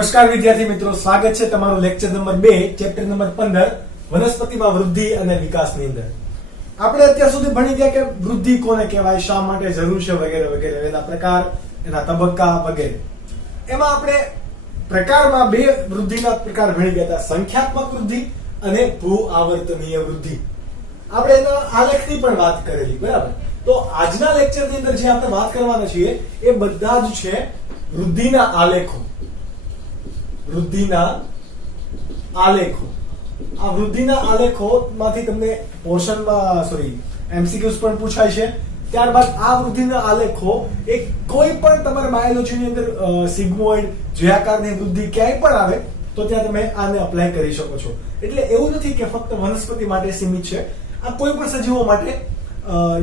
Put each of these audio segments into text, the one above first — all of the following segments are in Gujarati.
નમસ્કાર વિદ્યાર્થી મિત્રો, સ્વાગત છે તમારું લેક્ચર નંબર 2 ચેપ્ટર નંબર 15 વનસ્પતિમાં વૃદ્ધિ અને વિકાસની અંદર. આપણે અત્યાર સુધી ભણી ગયા કે વૃદ્ધિ કોને કહેવાય, શા માટે જરૂર છે વગેરે વગેરે, એના પ્રકાર, એના તબક્કા વગેરે. એમાં આપણે પ્રકારમાં બે વૃદ્ધિના પ્રકાર ભણી ગયા હતા, સંખ્યાત્મક વૃદ્ધિ અને ભૂ આવર્તનીય વૃદ્ધિ. આપણે એના આલેખની પણ વાત કરેલી, બરાબર. તો આજના લેક્ચરની અંદર જે આપણે વાત કરવાના છીએ એ બધા જ છે વૃદ્ધિના આલેખો. વૃદ્ધિના આલેખો. આ વૃદ્ધિના આલેખોમાંથી તમને પોર્શનમાં એમસીક્યુઝ પણ પૂછાય છે. ત્યારબાદ આ વૃદ્ધિના આલેખો એ કોઈ પણ તમારા બાયોલોજીની અંદર સિગ્મોઇડ દ્વિઆકારની વૃદ્ધિ ક્યાંય પણ આવે તો ત્યાં તમે આને અપ્લાય કરી શકો છો. એટલે એવું નથી કે ફક્ત વનસ્પતિ માટે સીમિત છે, આ કોઈ પણ સજીવો માટે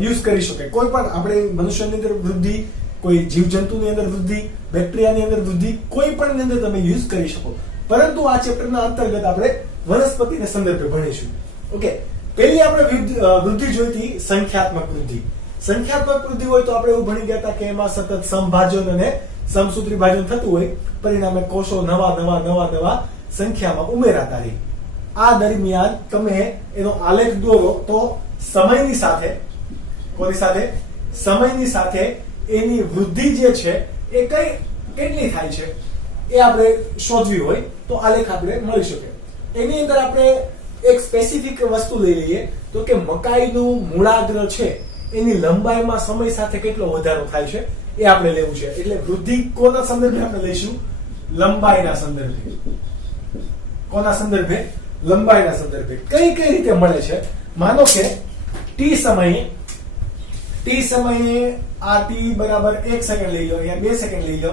યુઝ કરી શકે. કોઈ પણ આપણે મનુષ્યની અંદર વૃદ્ધિ, કોઈ જીવજંતુની અંદર વૃદ્ધિ, બેક્ટેરિયાની અંદર વૃદ્ધિ, કોઈ પણ ની અંદર તમે યુઝ કરી શકો. પરંતુ આ ચેપ્ટરના અંતર્ગત આપણે વનસ્પતિને સંદર્ભે ભણીશું. ઓકે, પહેલી આપણે વૃદ્ધિ જોઈતી સંખ્યાત્મક વૃદ્ધિ. સંખ્યાત્મક વૃદ્ધિ હોય તો આપણે એવું ભણી ગયા હતા કે એમાં સતત સમભાજન અને સમસૂત્રી ભાજન થતું હોય, પરિણામે કોષો નવા સંખ્યામાં ઉમેરાતા રહે. આ દરમિયાન તમે એનો આલેખ દોરો તો સમયની સાથે, કોની સાથે? સમયની સાથે એની વૃદ્ધિ જે છે એ કેટલી થાય છે એ આપણે શોધવી હોય તો આલેખ આપણે મળી શકે. એની અંદર આપણે એક સ્પેસિફિક વસ્તુ લઈ લઈએ તો કે મકાઈનું મૂળાગ્ર છે એની લંબાઈમાં સમય સાથે કેટલો વધારો થાય છે એ આપણે લેવું છે. એટલે વૃદ્ધિ કોના સંદર્ભે આપણે લઈશું? લંબાઈના સંદર્ભે. કોના સંદર્ભે? લંબાઈના સંદર્ભે. કઈ રીતે મળે છે? માનો કે ટી સમયે આ ટી બરાબર 1 સેકન્ડ લઈ લો, અહીંયા 2 સેકન્ડ લઈ લો,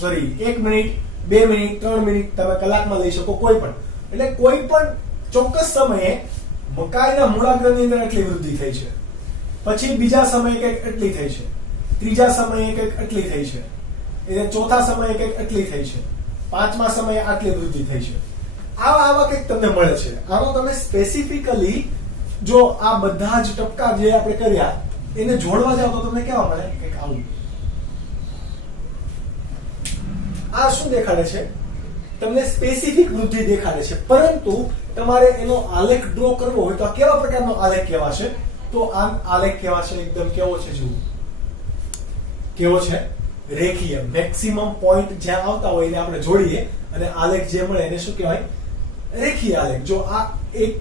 1 મિનિટ, 2 મિનિટ, 3 મિનિટ, તમે કલાકમાં લઈ શકો, કોઈ પણ. એટલે કોઈ પણ ચોક્કસ સમયે મકાઈના મૂળાગ્રની અંદર એટલી વૃદ્ધિ થઈ છે, પછી બીજા સમયે કંઈક એટલી થઈ છે, ત્રીજા સમયે કંઈક એટલી થઈ છે, એટલે ચોથા સમયે કંઈક એટલી થઈ છે, પાંચમા સમયે આટલી વૃદ્ધિ થઈ છે. આવા કંઈક તમને મળે છે. આનો તમે સ્પેસિફિકલી જો આ બધા જ ટપકા જે આપણે કર્યા એને જોડવા જાવ તો તમને કેવા મળે? કંઈક આવું. આ શું દેખાડે છે? તમને સ્પેસિફિક વૃદ્ધિ દેખાડે છે. પરંતુ તમારે એનો આલેખ ડ્રો કરવો હોય તો આ કેવા પ્રકારનો આલેખ કહેવાશે? તો આ આલેખ કહેવાશે એકદમ કેવો છે? જુઓ કેવો છે? રેખીય. મેક્સિમમ પોઈન્ટ જ્યાં આવતા હોય એને આપણે જોડીએ અને આલેખ જે મળે એને શું કહેવાય? રેખીય આલેખ. જો આ એક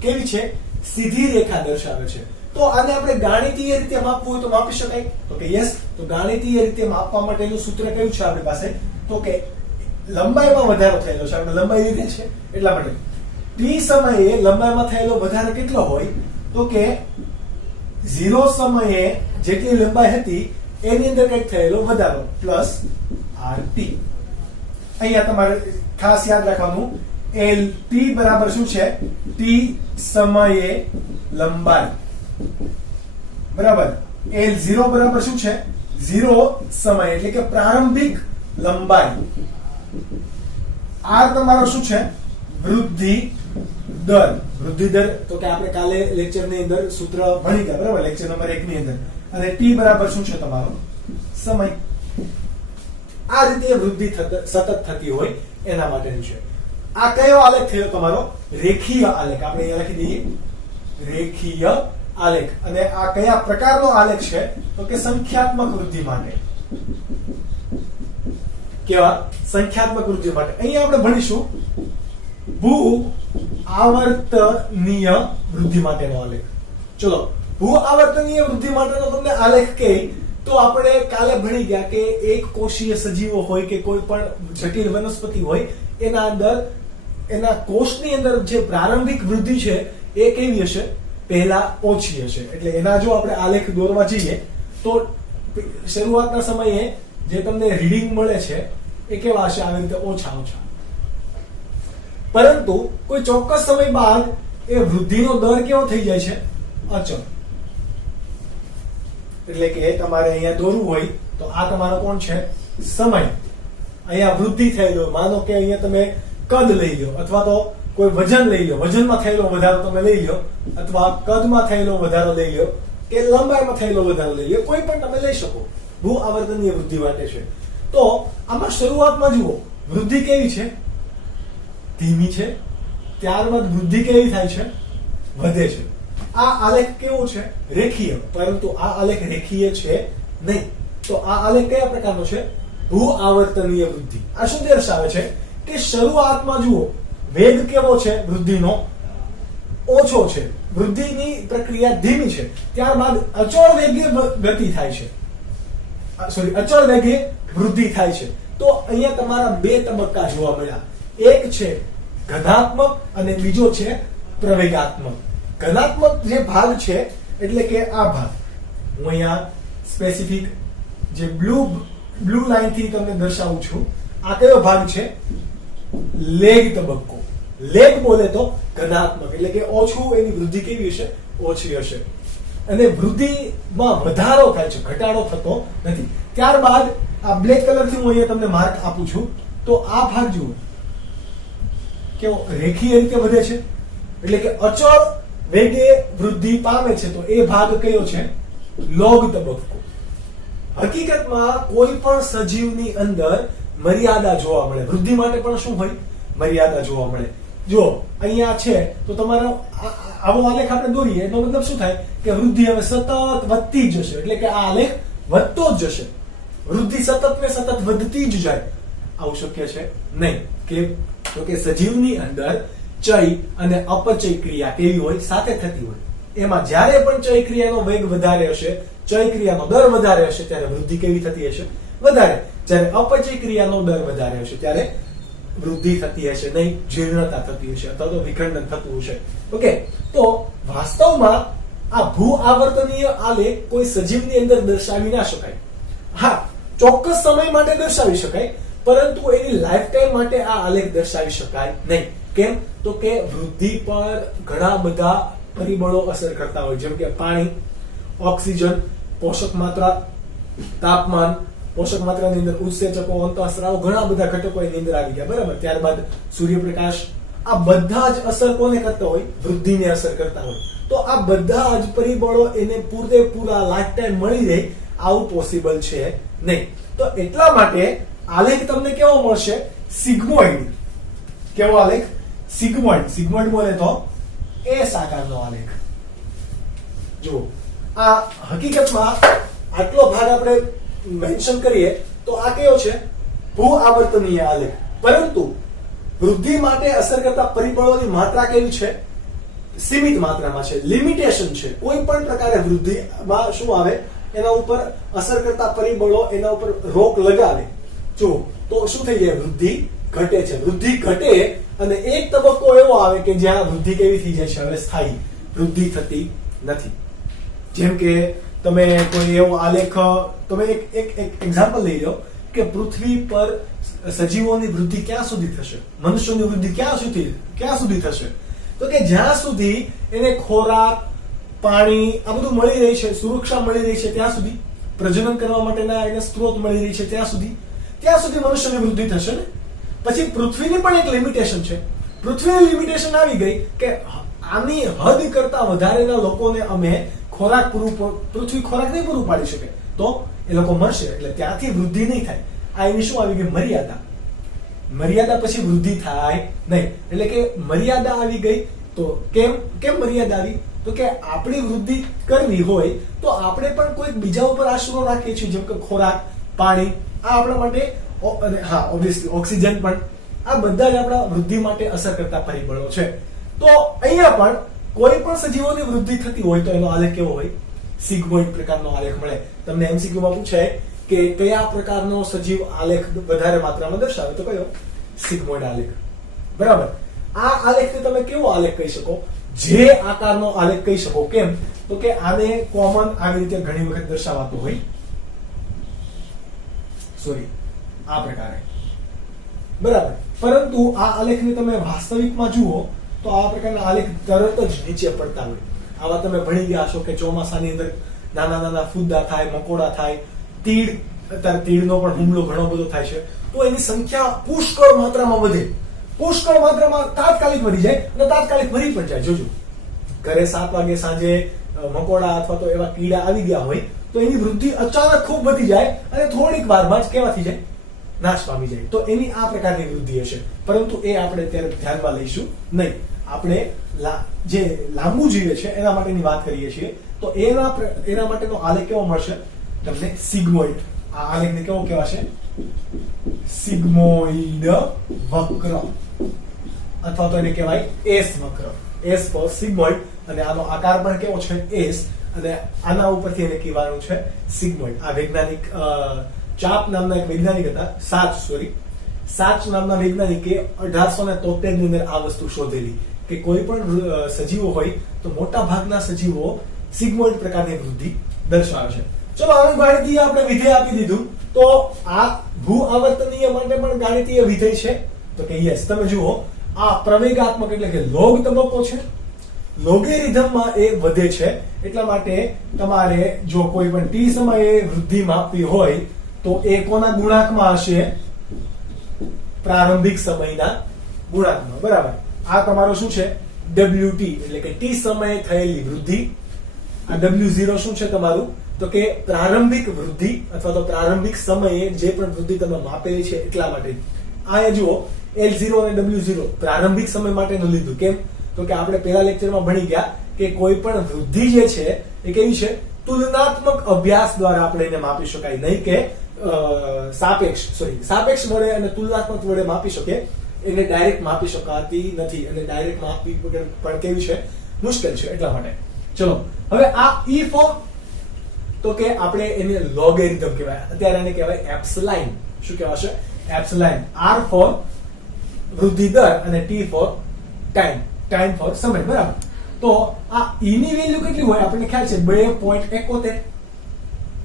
કેવી છે? સીધી રેખા દર્શાવે છે. તો આને આપણે ગાણિતીય રીતે માપવું હોય તો માપી શકાય? તો કે યસ. તો ગાણિતીય રીતે માપવા માટેનું સૂત્ર કયું છે આપણી પાસે? તો કે લંબાઈમાં વધારો થયેલો છે, આપણે લંબાઈ લીધી છે એટલા માટે. ટી સમયે લંબાઈમાં થયેલો વધારો કેટલો હોય? તો કે 0 સમયે જેટલી લંબાઈ હતી એની અંદર કંઈક થયેલો વધારો પ્લસ RT. અહીંયા તમારે ખાસ યાદ રાખવાનું, LT બરાબર શું છે? ટી સમયે લંબાઈ બરાબર. L0 બરાબર શું છે? 0 સમય એટલે કે પ્રારંભિક લંબાઈ. R તમારો શું છે? વૃદ્ધિ દર. વૃદ્ધિ દર તો કે આપણે કાલે લેક્ચરની અંદર સૂત્ર ભણી ગયા, બરાબર, લેક્ચર નંબર 1 ની અંદર. અને T બરાબર શું છે? તમારો સમય. આ રીતે વૃદ્ધિ સતત થતી હોય એના માટેનું છે. આ કયો આલેખ થયો? તમારો રેખીય આલેખ. આપણે અહીંયા લખી દઈએ રેખીય આલેખ. અને આ કયા પ્રકારનો આલેખ છે? તો કે સંખ્યાત્મક વૃદ્ધિ માટે. કેવા? સંખ્યાત્મક વૃદ્ધિ માટે. અહીંયા આપણે ભણીશું ભૂ આવર્તનીય વૃદ્ધિ માટેનો આલેખ. ચલો, ભૂ આવર્તનીય વૃદ્ધિ માટેનો તમને આલેખ કે તો આપણે કાલે ભણી ગયા કે એક કોષીય સજીવો હોય કે કોઈ પણ જટિલ વનસ્પતિ હોય એના અંદર, એના કોષની અંદર જે પ્રારંભિક વૃદ્ધિ છે એ કેવી હશે? પહેલા ઓછી હશે. એટલે એના જો આપણે આલેખ દોરવા જઈએ તો શરૂઆતના સમયે જે તમને રીડિંગ મળે છે એ કેવા હશે? આવી રીતે ઓછા. પરંતુ કોઈ ચોક્કસ સમય બાદ એ વૃદ્ધિનો દર કેવો થઈ જાય છે? અચળ. એટલે કે તમારે અહીંયા દોરવું હોય તો આ તમારો કોણ છે? સમય. અહીંયા વૃદ્ધિ થયેલો, માનો કે અહીંયા તમે કદ લઈ લો અથવા તો કોઈ વજન લઈ લો, વજનમાં થયેલો વધારો તમે લઈ લો, અથવા કદમાં થયેલો વધારો લઈ લો, કે લંબાઈમાં થયેલો વધારો લઈ લો, કોઈ પણ તમે લઈ શકો. ભૂ આવર્તનીય વૃદ્ધિ માટે છે. તો આમાં શરૂઆતમાં જુઓ વૃદ્ધિ કેવી છે? ધીમી છે. ત્યારબાદ વૃદ્ધિ કેવી થાય છે? વધે છે. આ આલેખ કેવો છે? રેખીય. પરંતુ આ આલેખ રેખીય છે નહીં. તો આ આલેખ કયા પ્રકારનો છે? ભૂ આવર્તનીય વૃદ્ધિ. આ શું દર્શાવે છે કે શરૂઆતમાં જુઓ વેગ કેવો છે વૃદ્ધિનો? ઓછો છે. વૃદ્ધિની પ્રક્રિયા ધીમી છે. ત્યારબાદ અચળ વેગે ગતિ થાય છે, અચળ વેગે વૃદ્ધિ થાય છે. તો અહીંયા તમારા બે તબક્કા જોવા મળ્યા. એક છે ઘનાત્મક અને બીજો છે પ્રવેગાત્મક. ઘનાત્મક જે ભાગ છે એટલે કે આ ભાગ, હું અહીંયા સ્પેસિફિક જે બ્લુ લાઈન થી તમને દર્શાવું છું. આ કયો ભાગ છે? લેગ તબક્કો. લેગ બોલે તો ઘનાત્મક એટલે કે ઓછું, એની વૃદ્ધિ કેવી હશે? ઓછી હશે. અને વૃદ્ધિમાં વધારો થાય છે, ઘટાડો થતો નથી. ત્યારબાદ આ બ્લેક કલર થી હું અહીંયા તમને માર્ક આપું છું. તો આ ભાગ જુઓ કેવો રેખીય રીતે વધે છે, એટલે કે અચળ વેગે વૃદ્ધિ પામે છે. તો એ ભાગ કયો છે? લોગ તબક્કો. હકીકતમાં કોઈ પણ સજીવની અંદર મર્યાદા જોવા મળે. વૃદ્ધિ માટે પણ શું હોય? મર્યાદા જોવા મળે. જો અહીંયા છે તો તમારો આવો આલેખ આપણે દોરીએ એનો મતલબ શું થાય કે વૃદ્ધિ હવે સતત વધતી જશે, એટલે કે આ આલેખ વધતો જ જશે. વૃદ્ધિ સતત ને સતત વધતી જ જાય. આવું શક્ય છે નહીં. તો કે સજીવની અંદર ચય અને અપચય ક્રિયા કેવી હોય? સાથે થતી હોય. એમાં જ્યારે પણ ચય ક્રિયાનો વેગ વધારે હશે, ચય ક્રિયાનો દર વધારે હશે, ત્યારે વૃદ્ધિ કેવી થતી હશે? વધારે. જ્યારે અપચય ક્રિયાનો દર વધારે હશે ત્યારે વૃદ્ધિ થતી હશે નહીં, જીર્ણતા થતી હશે અથવા તો વિખંડન થતું હશે. ઓકે, તો વાસ્તવમાં આ ભૂ આવર્તનીય આલેખ કોઈ સજીવની અંદર દર્શાવી ના શકાય. હા, ચોક્કસ સમય માટે દર્શાવી શકાય, પરંતુ એની લાઈફ ટાઈમ માટે આ આલેખ દર્શાવી શકાય નહીં. કેમ? તો કે વૃદ્ધિ પર ઘણા બધા પરિબળો અસર કરતા હોય, જેમ કે પાણી, ઓક્સિજન, પોષક માત્રા, તાપમાન, પોષક માત્રાની અંદર ઉત્સેચકો, અંતઃસ્રાવ, ઘણા બધા ઘટકો એની અંદર આવી ગયા. બરાબર. ત્યારબાદ સૂર્યપ્રકાશ. આ બધા જ અસર કોને કરતા હોય? વૃદ્ધિને અસર કરતા હોય. તો આ બધા જ પરિબળો એને પૂરેપૂરા લાઈફ ટાઈમ મળી રહે આવું પોસિબલ છે નહીં. તો એટલા માટે આલેખ તમને કેવો મળશે? સિગ્મોઇડ. કેવો આલેખ? સિગ્મોઇડ. સિગ્મોઇડ બોલે તો એસ આકારનો આલેખ. જુઓ, આ હકીકતમાં આટલો ભાગ આપણે મેન્શન કરીએ તો આ કયો છે? ભૂ આવર્તનીય આલેખ. પરંતુ વૃદ્ધિ માટે અસર કરતા પરિબળોની માત્રા કેવી છે? સીમિત માત્રામાં છે, લિમિટેશન છે. કોઈ પણ પ્રકારે વૃદ્ધિમાં શું આવે? એના ઉપર અસર કરતા પરિબળો એના ઉપર રોક લગાવે. જો તો શું થઈ જાય? વૃદ્ધિ ઘટે છે. વૃદ્ધિ ઘટે અને એક તબક્કો એવો આવે કે જ્યાં વૃદ્ધિ કેવી થઈ જાય છે? હવે સ્થાયી વૃદ્ધિ થતી નથી. જેમ કે તમે કોઈ એવો આલેખ, તમે એક એક્ઝામ્પલ લઈ લો કે પૃથ્વી પર સજીવોની વૃદ્ધિ ક્યાં સુધી થશે? મનુષ્યોની વૃદ્ધિ ક્યાં સુધી થશે? તો કે જ્યાં સુધી એને ખોરાક, પાણી આ બધું મળી રહી છે, સુરક્ષા મળી રહી છે ત્યાં સુધી, પ્રજનન કરવા માટેના એને સ્ત્રોત મળી રહી છે ત્યાં સુધી મનુષ્યની વૃદ્ધિ થશે ને. પછી પૃથ્વીની પણ એક લિમિટેશન છે. પૃથ્વીની લિમિટેશન આવી ગઈ કે આની હદ કરતા વધારેના લોકોને અમે પૃથ્વી ખોરાક નહીં પૂરું પાડી શકે, તો એ લોકો મરશે. એટલે ત્યાંથી વૃદ્ધિ નહીં થાય. આ એની શું આવી ગઈ? મર્યાદા. મર્યાદા પછી વૃદ્ધિ થાય નહીં. એટલે કે મર્યાદા આવી ગઈ. તો કેમ મર્યાદા આવી? તો કે આપણી વૃદ્ધિ કરવી હોય તો આપણે પણ કોઈક બીજા ઉપર આશરો રાખીએ છીએ, જેમ કે ખોરાક, પાણી, આ આપણા માટે, અને હા ઓબ્વિયસલી ઓક્સિજન પણ, આ બધા જ આપણા વૃદ્ધિ માટે અસર કરતા પરિબળો છે. તો અહીંયા પણ કોઈ પણ સજીવોની વૃદ્ધિ થતી હોય તો એનો આલેખ કેવો હોય? સિગ્મોઇડ પ્રકારનો આલેખ મળે. તમને એમસીક્યુ માં પૂછાય કે કયા પ્રકારનો સજીવ આલેખ વધારે માત્રામાં દર્શાવે, તો કયો? સિગ્મોઇડ આલેખ. બરાબર. આ આલેખને તમે કેવો આલેખ કહી શકો? જે આકારનો આલેખ કહી શકો. કેમ? તો કે આને કોમન આવી રીતે ઘણી વખત દર્શાવાતો હોય. આ પ્રકારે. બરાબર. પરંતુ આ આલેખને તમે વાસ્તવિકમાં જુઓ તો આ પ્રકારના આલેખ તરત જ નીચે પડતા હોય. આવા તમે ભણી ગયા છો કે ચોમાસાની અંદર નાના નાના ફૂદા થાય, મકોડા થાય, અત્યારે તીડનો પણ હુમલો ઘણો બધો થાય છે. તો એની સંખ્યા પુષ્કળ માત્રામાં વધે. પુષ્કળ માત્રામાં તાત્કાલિક વધી જાય અને તાત્કાલિક મરી પણ જાય. જોજો, ઘરે 7 વાગે સાંજે મકોડા અથવા તો એવા કીડા આવી ગયા હોય તો એની વૃદ્ધિ અચાનક ખૂબ વધી જાય અને થોડીક વારમાં જ કેવા થઈ જાય? નાશ પામી જાય. તો એની આ પ્રકારની વૃદ્ધિ હશે, પરંતુ એ આપણે અત્યારે ધ્યાનમાં લઈશું નહીં. આપણે જે લાંબુ જીવે છે એના માટેની વાત કરીએ છીએ. તો એના માટેનો આલેખ કેવો મળશે તમને? સિગ્મોઇડ. આ આલેખને કેવો કહેવાશે? સિગ્મોઇડ વક્ર, અથવા તો એને કહેવાય એસ વક્ર. એસ ફોર સિગ્મોઇડ, અને આનો આકાર પણ કેવો છે? એસ. અને આના ઉપરથી એને કહેવાનું છે સિગ્મોઇડ. આ વૈજ્ઞાનિક ચાપ નામના એક વૈજ્ઞાનિક હતા, સાચ નામના વૈજ્ઞાનિકે 1873 ની અંદર આ વસ્તુ શોધેલી કે કોઈ પણ સજીવો હોય તો મોટા ભાગના સજીવો સિગ્મોઇડ પ્રકારની વૃદ્ધિ દર્શાવે છે. ચલો, હવે ગાણિતીય આપણે વિધેય આપી દીધું. તો આ ભૂ આવર્તનીય માટે પણ ગાણિતીય વિધેય છે. તો કે યસ, તમે જુઓ, આ પ્રવેગાત્મક એટલે કે લોગ તબક્કો છે. લોગેરિધમમાં એ વધે છે, એટલા માટે તમારે જો કોઈ પણ t સમયે વૃદ્ધિ માપવી હોય તો એ કોના ગુણાંકમાં હશે? પ્રારંભિક સમયના ગુણાંકમાં. બરાબર. આ તમારો શું છે? wt, એટલે કે t સમયે થયેલી વૃદ્ધિ. આ w0 શું છે તમારું? તો કે પ્રારંભિક વૃદ્ધિ, અથવા તો પ્રારંભિક સમયે જે પણ વૃદ્ધિ તમે માપેલી છે એટલા માટે. આ જુઓ, L0 અને W0 પ્રારંભિક સમય માટેનું લીધું. કેમ? તો કે આપણે પહેલા લેક્ચરમાં ભણી ગયા કે કોઈ પણ વૃદ્ધિ જે છે એ કેવી છે? તુલનાત્મક અભ્યાસ દ્વારા આપણે એને માપી શકાય, નહીં કે સાપેક્ષ વડે અને તુલનાત્મક વડે માપી શકે. એને ડાયરેક્ટ માપી શકાતી નથી, અને ડાયરેક્ટ માપવી પણ કેવી છે? મુશ્કેલ છે. એટલા માટે ચલો, હવે આ E ફોર, તો કે આપણે એને લોગેરિધમ કહેવાય. અત્યારે એને કહેવાય એપ્સલાઇન. શું કહેવાશે? એપ્સલાઇન. R ફોર વૃદ્ધિ દર અને T ફોર ટાઈમ ફોર સમય. બરાબર. તો આ E ની વેલ્યુ કેટલી હોય? આપણને ખ્યાલ છે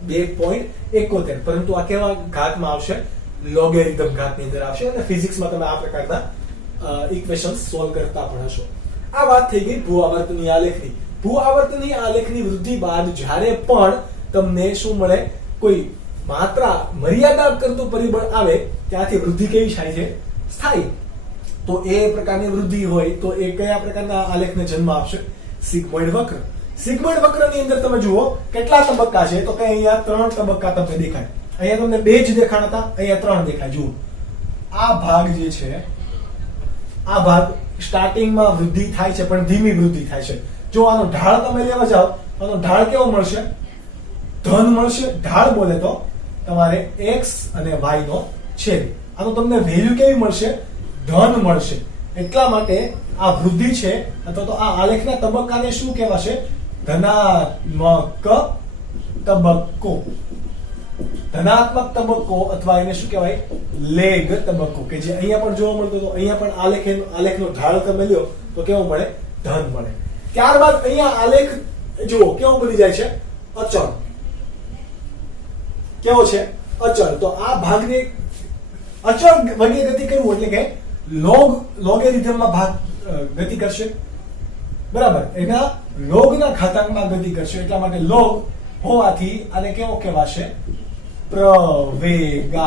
2.71, પરંતુ આ કેવા ઘાતમાં આવશે? લોગેરિધમ ઘાતની અંદર આવશે. અને ફિઝિક્સમાં તમે આ પ્રકારના ઇક્વેશન્સ સોલ્વ કરતા પણ હશો. આ વાત થઈ ગઈ ભૂ આવર્તનીય આલેખની. ભૂ આવર્તનીય આલેખની વૃદ્ધિ બાદ જ્યારે પણ તમને શું મળે? કોઈ માત્રા મર્યાદા કરતું પરિબળ આવે, ત્યાંથી વૃદ્ધિ કેવી થાય છે? સ્થાયી. તો એ પ્રકારની વૃદ્ધિ હોય તો એ કયા પ્રકારના આલેખને જન્મ આપશે? સિગ્મોઇડ વક્ર. સિગ્મોઇડ વક્રની અંદર તમે જુઓ કેટલા તબક્કા છે? તો કે અહીંયા 3 તબક્કા તમને દેખાય. અહીંયા તમને 2 જ દેખાણા હતા, અહીંયા 3 દેખાય. જુઓ, આ ભાગ જે છે, આ ભાગ સ્ટાર્ટિંગમાં વૃદ્ધિ થાય છે, પણ ધીમી વૃદ્ધિ થાય છે. જો આનો ઢાળ તમે લેવા જાઓ, આનો ઢાળ કેવો મળશે? ધન મળશે. ઢાળ બોલે તો તમારે x અને y નો છેદ. આનો તમને વેલ્યુ કેવી મળશે? ધન મળશે. એટલા માટે આ વૃદ્ધિ છે, અથવા તો આ આલેખના તબક્કાને શું કહેવાશે? ધનાત્મક તબક્કો. ધનાત્મક તબક્કો, અથવા એને શું કહેવાય? લેગ તબક્કો. કે જે અહીંયા પણ જોવા મળતો હતો. અહીંયા પણ આલેખનો ઢાળ તમે લ્યો તો કેવો મળે? ધન મળે. ત્યારબાદ અહીંયા આલેખ જુઓ કેવો બની જાય છે? અચળ. કેવો છે? અચળ. તો આ ભાગને અચળ વગે ગતિ કરવું એટલે કે લોગેરિધમમાં ભાગ ગતિ કરશે. બરાબર. એના લોગના ઘાતાંકમાં ગતિ કરશે. એટલા માટે લોગ હોવાથી આને કેવો કહેવાશે? પ્રવેગાત્મક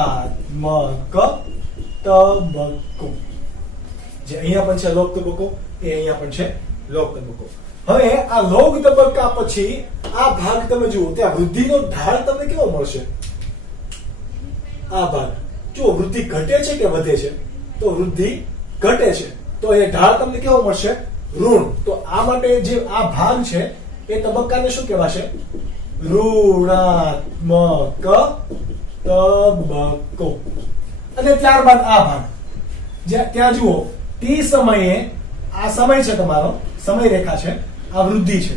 તબક્કો. જે અહીંયા પણ છે લોગ તબક્કો, એ અહીંયા પણ છે લોગ તબક્કો. હવે આ લોગ તબક્કા પછી આ ભાગ તમે જુઓ, ત્યાં વૃદ્ધિનો ઢાળ તમને કેવો મળશે? આ ભાગ જો વૃદ્ધિ ઘટે છે કે વધે છે? તો વૃદ્ધિ ઘટે છે. તો એ ઢાળ તમને કેવો મળશે? ઋણ. તો આ માટે જે આ ભાગ છે એ તબક્કાને શું કહેવાશે? ઋણાત્મક તબક્કો. અને ત્યારબાદ આ ભાગ, ત્યાં જુઓ t સમયે, આ સમય છે તમારો, સમય રેખા છે, આ વૃદ્ધિ છે.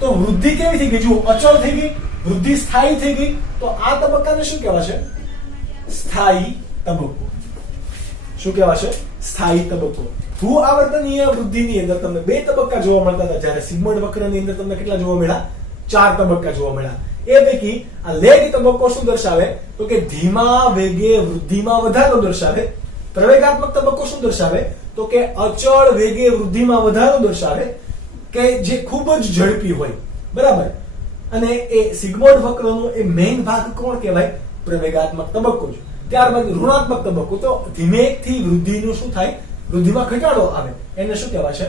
તો વૃદ્ધિ કેવી થઈ ગઈ? જુઓ, અચળ થઈ ગઈ, વૃદ્ધિ સ્થાયી થઈ ગઈ. તો આ તબક્કાને શું કહેવાશે? સ્થાયી તબક્કો. શું કહેવાશે? સ્થાયી તબક્કો. ભૂ આવર્તનીય વૃદ્ધિની અંદર તમને 2 તબક્કા જોવા મળતા હતા, જ્યારે સિગ્મોઇડ વક્રની અંદર તમને કેટલા જોવા મળ્યા? 4 તબક્કા જોવા મળ્યા. એ પૈકી આ લેગ તબક્કો શું દર્શાવે? તો કે ધીમા વેગે વૃદ્ધિમાં વધારો દર્શાવે. પ્રવેગાત્મક તબક્કો શું દર્શાવે? તો કે અચળ વેગે વૃદ્ધિમાં વધારો દર્શાવે, કે જે ખૂબ જ ઝડપી હોય. બરાબર. અને એ સિગ્મોઇડ વક્રનો એ મેઇન ભાગ કોણ કહેવાય? પ્રવેગાત્મક તબક્કો છે. ત્યારબાદ ઋણાત્મક તબક્કો. તો ધીમેથી વૃદ્ધિનું શું થાય? વૃદ્ધિમાં ઘટાડો આવે, એને શું કહેવાશે?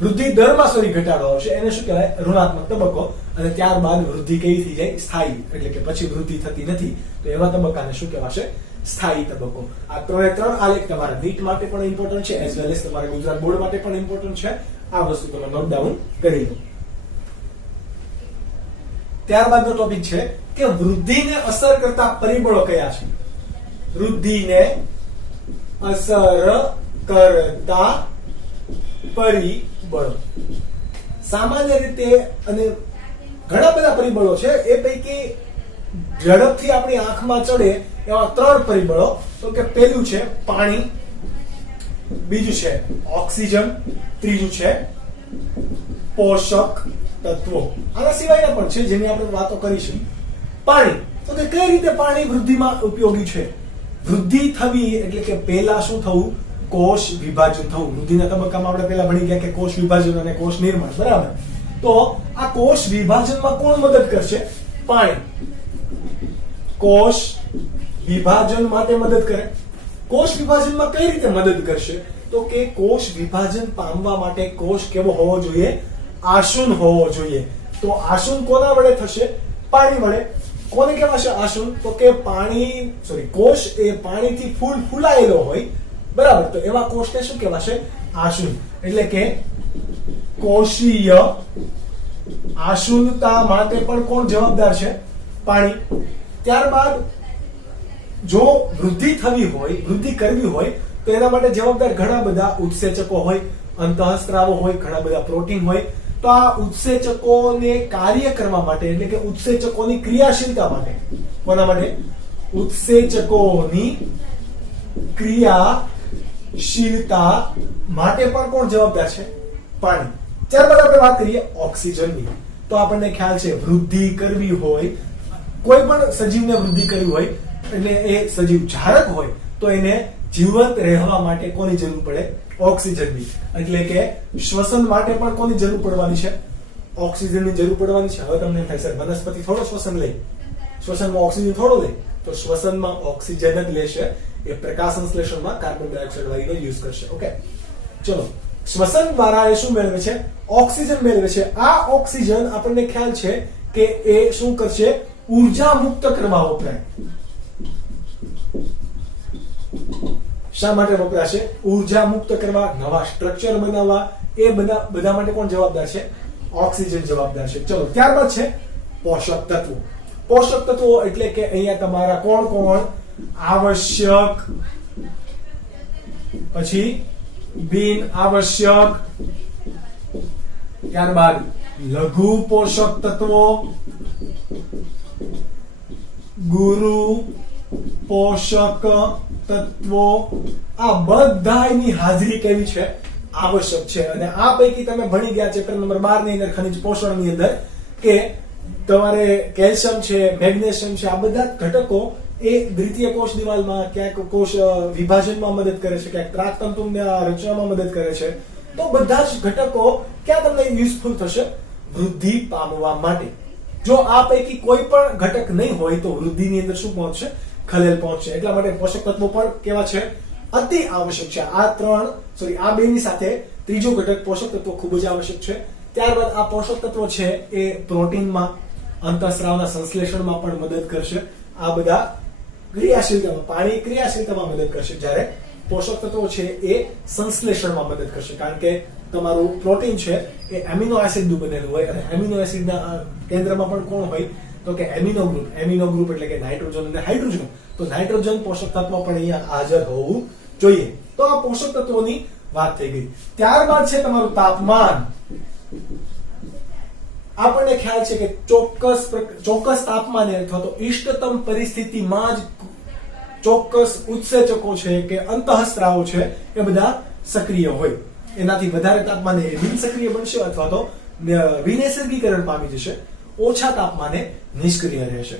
વૃદ્ધિ દરમાં ઘટાડો આવશે, એને શું કહેવાય? ઋણાત્મક તબક્કો. અને ત્યારબાદ વૃદ્ધિ કેવી થઈ જાય? સ્થાયી. એટલે કે પછી વૃદ્ધિ થતી નથી તો એવા તબક્કાને શું કહેવાશે? સ્થાયી તબક્કો. આ ત્રણ આલેખ તમારા નીટ માટે પણ ઇમ્પોર્ટન્ટ છે, એઝ વેલ એઝ તમારા ગુજરાત બોર્ડ માટે પણ ઇમ્પોર્ટન્ટ છે. આ વસ્તુ તમે નોટ ડાઉન કરી લો. ત્યારબાદનો ટોપિક છે કે વૃદ્ધિને અસર કરતા પરિબળો કયા છે? વૃદ્ધિને અસર કરતા પરિબળો સામાન્ય રીતે અને ઘણા બધા પરિબળો છે. એ પૈકી ઝડપથી આપણી આંખમાં ચડે એવા 3 પરિબળો. તો કે પહેલું છે પાણી, બીજું છે ઓક્સિજન, ત્રીજું છે પોષક તત્વો. આના સિવાયના પણ છે જેની આપણે વાતો કરીશું. પાણી, તો કે કઈ રીતે પાણી વૃદ્ધિમાં ઉપયોગી છે? વૃદ્ધિ થવી એટલે કે પહેલા શું થવું? કોષ વિભાજન થવું. વૃદ્ધિના તબક્કામાં આપણે પહેલા ભણી ગયા કે કોષ વિભાજન અને કોષ નિર્માણ, બરાબર? તો આ કોષ વિભાજનમાં કોણ મદદ કરશે? પાણી. કોષ વિભાજન માટે મદદ કરે. કોષ વિભાજનમાં કઈ રીતે મદદ કરશે? તો કે કોષ વિભાજન પામવા માટે કોષ કેવો હોવો જોઈએ? આશુન હોવો જોઈએ. તો આશુન કોના વડે થશે? પાણી વડે. કોને કહેવાશે આશુન? તો કે કોષ એ પાણીથી ફૂલાયેલો હોય, બરાબર? તો એવા કોષને શું કહેવાશે? આશુન. એટલે કે કોષીય આશુનતા માટે પણ કોણ જવાબદાર છે? પાણી. ત્યારબાદ જો વૃદ્ધિ થવી હોય, વૃદ્ધિ કરવી હોય તો એના માટે જવાબદાર ઘણા બધા ઉત્સેચકો હોય, અંતઃસ્ત્રાવો હોય, ઘણા બધા પ્રોટીન હોય. તો આ ઉત્સેચકોને કાર્ય કરવા માટે એટલે કે ઉત્સેચકોની ક્રિયાશીલતા માટે, કોના માટે? ઉત્સેચકોની ક્રિયાશીલતા માટે પણ કોણ જવાબદાર છે? પાણી. ત્યારબાદ આપણે વાત કરીએ ઓક્સિજનની. તો આપણને ખ્યાલ છે વૃદ્ધિ કરવી હોય, કોઈ પણ સજીવને વૃદ્ધિ કરવી હોય એટલે એ સજીવ જારક હોય તો એને જીવંત રહેવા માટે કોની જરૂર પડે? ઓક્સિજનની. એટલે કે શ્વસન માટે પણ કોની જરૂર પડવાની છે? ઓક્સિજનની જરૂર પડવાની છે. હવે તમને થાય સર વનસ્પતિ થોડો શ્વસન લે, શ્વસનમાં ઓક્સિજન થોડો લે, તો શ્વસનમાં ઓક્સિજન જ લેશે. એ પ્રકાશ સંશ્લેષણમાં કાર્બન ડાયોક્સાઇડ વાયુનો યુઝ કરશે. ઓકે, ચલો. શ્વસન દ્વારા એ શું મેળવે છે? ઓક્સિજન મેળવે છે. આ ઓક્સિજન આપણને ખ્યાલ છે કે એ શું કરશે? ઉર્જા મુક્ત કરવા વપરાય. શા માટે વપરાશે? ઉર્જા મુક્ત કરવા, નવા સ્ટ્રક્ચર બનાવવા. એ બધા માટે કોણ જવાબદાર છે? ઓક્સિજન જવાબદાર છે. ચલો, ત્યારબાદ છે પોષક તત્વો. પોષક તત્વો એટલે કે અહીંયા તમારા કોણ કોણ? આવશ્યક, પછી બિન આવશ્યક, ત્યારબાદ લઘુ પોષક તત્વો, ગુરુ પોષક તત્વો. આ બધાની હાજરી કેવી છે? આવશ્યક છે. અને આ પૈકી તમે ભણી ગયા ચેપ્ટર નંબર 12 ની અંદર ખનિજ પોષણની અંદર કે તમારે કેલ્શિયમ છે, મેગ્નેશિયમ છે, આ બધા ઘટકો એ દ્વિતીય કોષ દિવાલમાં, ક્યાંક કોષ વિભાજનમાં મદદ કરે છે, ક્યાંક ત્રાકતંતુના રચનામાં મદદ કરે છે. તો બધા જ ઘટકો ક્યાં તમને યુઝફુલ થશે? વૃદ્ધિ પામવા માટે. જો આ પૈકી કોઈ પણ ઘટક નહીં હોય તો વૃદ્ધિની અંદર શું પહોંચશે? ખલેલ પહોંચશે. એટલા માટે પોષક તત્વો પણ કેવા છે? અતિ આવશ્યક છે. આ બેની સાથે ત્રીજો ઘટક પોષક તત્વો ખૂબ જ આવશ્યક છે. ત્યારબાદ આ પોષક તત્વો છે એ પ્રોટીનમાં, અંતઃસ્રાવના સંશ્લેષણમાં પણ મદદ કરશે. આ બધા ક્રિયાશીલતામાં, પાણી ક્રિયાશીલતામાં મદદ કરશે, જ્યારે પોષક તત્વો છે એ સંશ્લેષણમાં મદદ કરશે. કારણ કે તમારું પ્રોટીન છે એ એમિનો એસિડનું બનેલું હોય અને એમિનો એસિડના કેન્દ્રમાં પણ કોણ હોય? તો કે એમિનો ગ્રુપ. એમિનો ગ્રુપ એટલે કે નાઇટ્રોજન અને હાઇડ્રોજન. તો નાઇટ્રોજન પોષક તત્વ પણ અહીંયા હાજર હોવું જોઈએ. તો આ પોષક તત્વોની વાત થઈ ગઈ. ત્યારબાદ છે તમારું તાપમાન. આપણને ખ્યાલ છે કે ચોક્કસ તાપમાને અથવા તો ઇષ્ટતમ પરિસ્થિતિમાં જ ચોક્કસ ઉત્સેચકો છે કે અંતઃસ્ત્રાવો છે એ બધા સક્રિય હોય. એનાથી વધારે તાપમાને એ બિન સક્રિય બનશે અથવા તો વિનૈસર્ગીકરણ પામી જશે. ઓછા તાપમાને નિષ્ક્રિય રહેશે.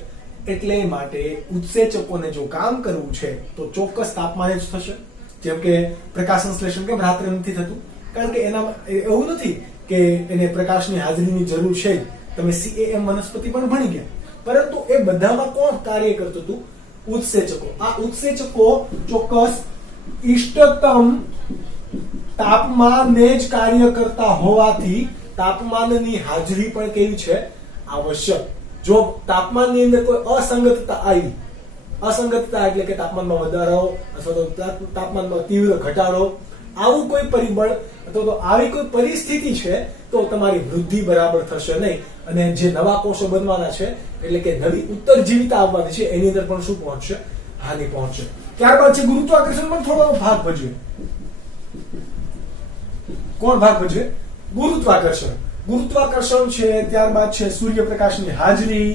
એટલે માટે ઉત્સેચકોને જો કામ કરવું છે તો ચોક્કસ તાપમાને જ થશે. જેમ કે પ્રકાશ સંશ્લેષણ કેમ રાત્રે નથી થતું? કારણ કે એનામાં એવું નથી કે એને પ્રકાશની હાજરીની જરૂર છે. તમે CAM વનસ્પતિ પણ ભણી ગયા, પરંતુ એ બધામાં કોણ કાર્ય કરતું હતું? ઉત્સેચકો. આ ઉત્સેચકો ચોક્કસ ઇષ્ટતમ તાપમાને જ કાર્ય કરતા હોવાથી તાપમાનની હાજરી પણ કેવી છે? આવશ્યક. જો તાપમાનની અંદર કોઈ અસંગતતા આવી, અસંગતતા એટલે કે તાપમાનમાં વધારો અથવા તો તાપમાનમાં તીવ્ર ઘટાડો, આવું કોઈ પરિબળ અથવા તો આવી કોઈ પરિસ્થિતિ છે તો તમારી વૃદ્ધિ બરાબર થશે નહીં અને જે નવા કોષો બનવાના છે એટલે કે નવી ઉત્તરજીવિતા આવવાની છે એની અંદર પણ શું પહોંચશે? હાનિ પહોંચશે. ત્યારબાદ છે ગુરુત્વાકર્ષણ પણ થોડો ભાગ ભજવે. કોણ ભાગ ભજવે? ગુરુત્વાકર્ષણ. ગુરુત્વાકર્ષણ છે, ત્યારબાદ છે સૂર્યપ્રકાશની હાજરી.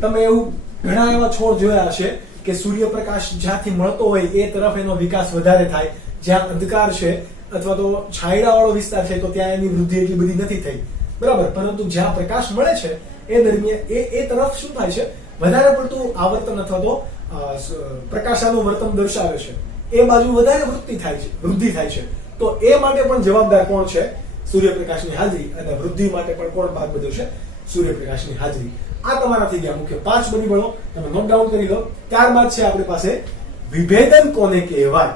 તમે એવું ઘણા એવા છોડ જોયા હશે કે સૂર્યપ્રકાશ જ્યાંથી મળતો હોય એ તરફ એનો વિકાસ વધારે થાય, જ્યાં અંધકાર છે અથવા તો છાયડાવાળો વિસ્તાર છે તો ત્યાં એની વૃદ્ધિ એટલી બધી નથી થઈ, બરાબર. પરંતુ જ્યાં પ્રકાશ મળે છે એ દરમિયાન એ તરફ શું થાય છે? વધારે પડતું આવર્તન અથવા તો પ્રકાશાનું વર્તન દર્શાવે છે, એ બાજુ વધારે વૃદ્ધિ થાય છે. તો એ માટે પણ જવાબદાર કોણ છે? સૂર્યપ્રકાશની હાજરી. અને વૃદ્ધિ માટે પણ કોણ ભાગ ભજવશે? સૂર્યપ્રકાશની હાજરી. આ તમારા થઈ ગયા મુખ્ય 5 પરિબળો, તમે નોટ ડાઉન કરી લો. ત્યારબાદ છે આપણી પાસે વિભેદન કોને કહેવાય.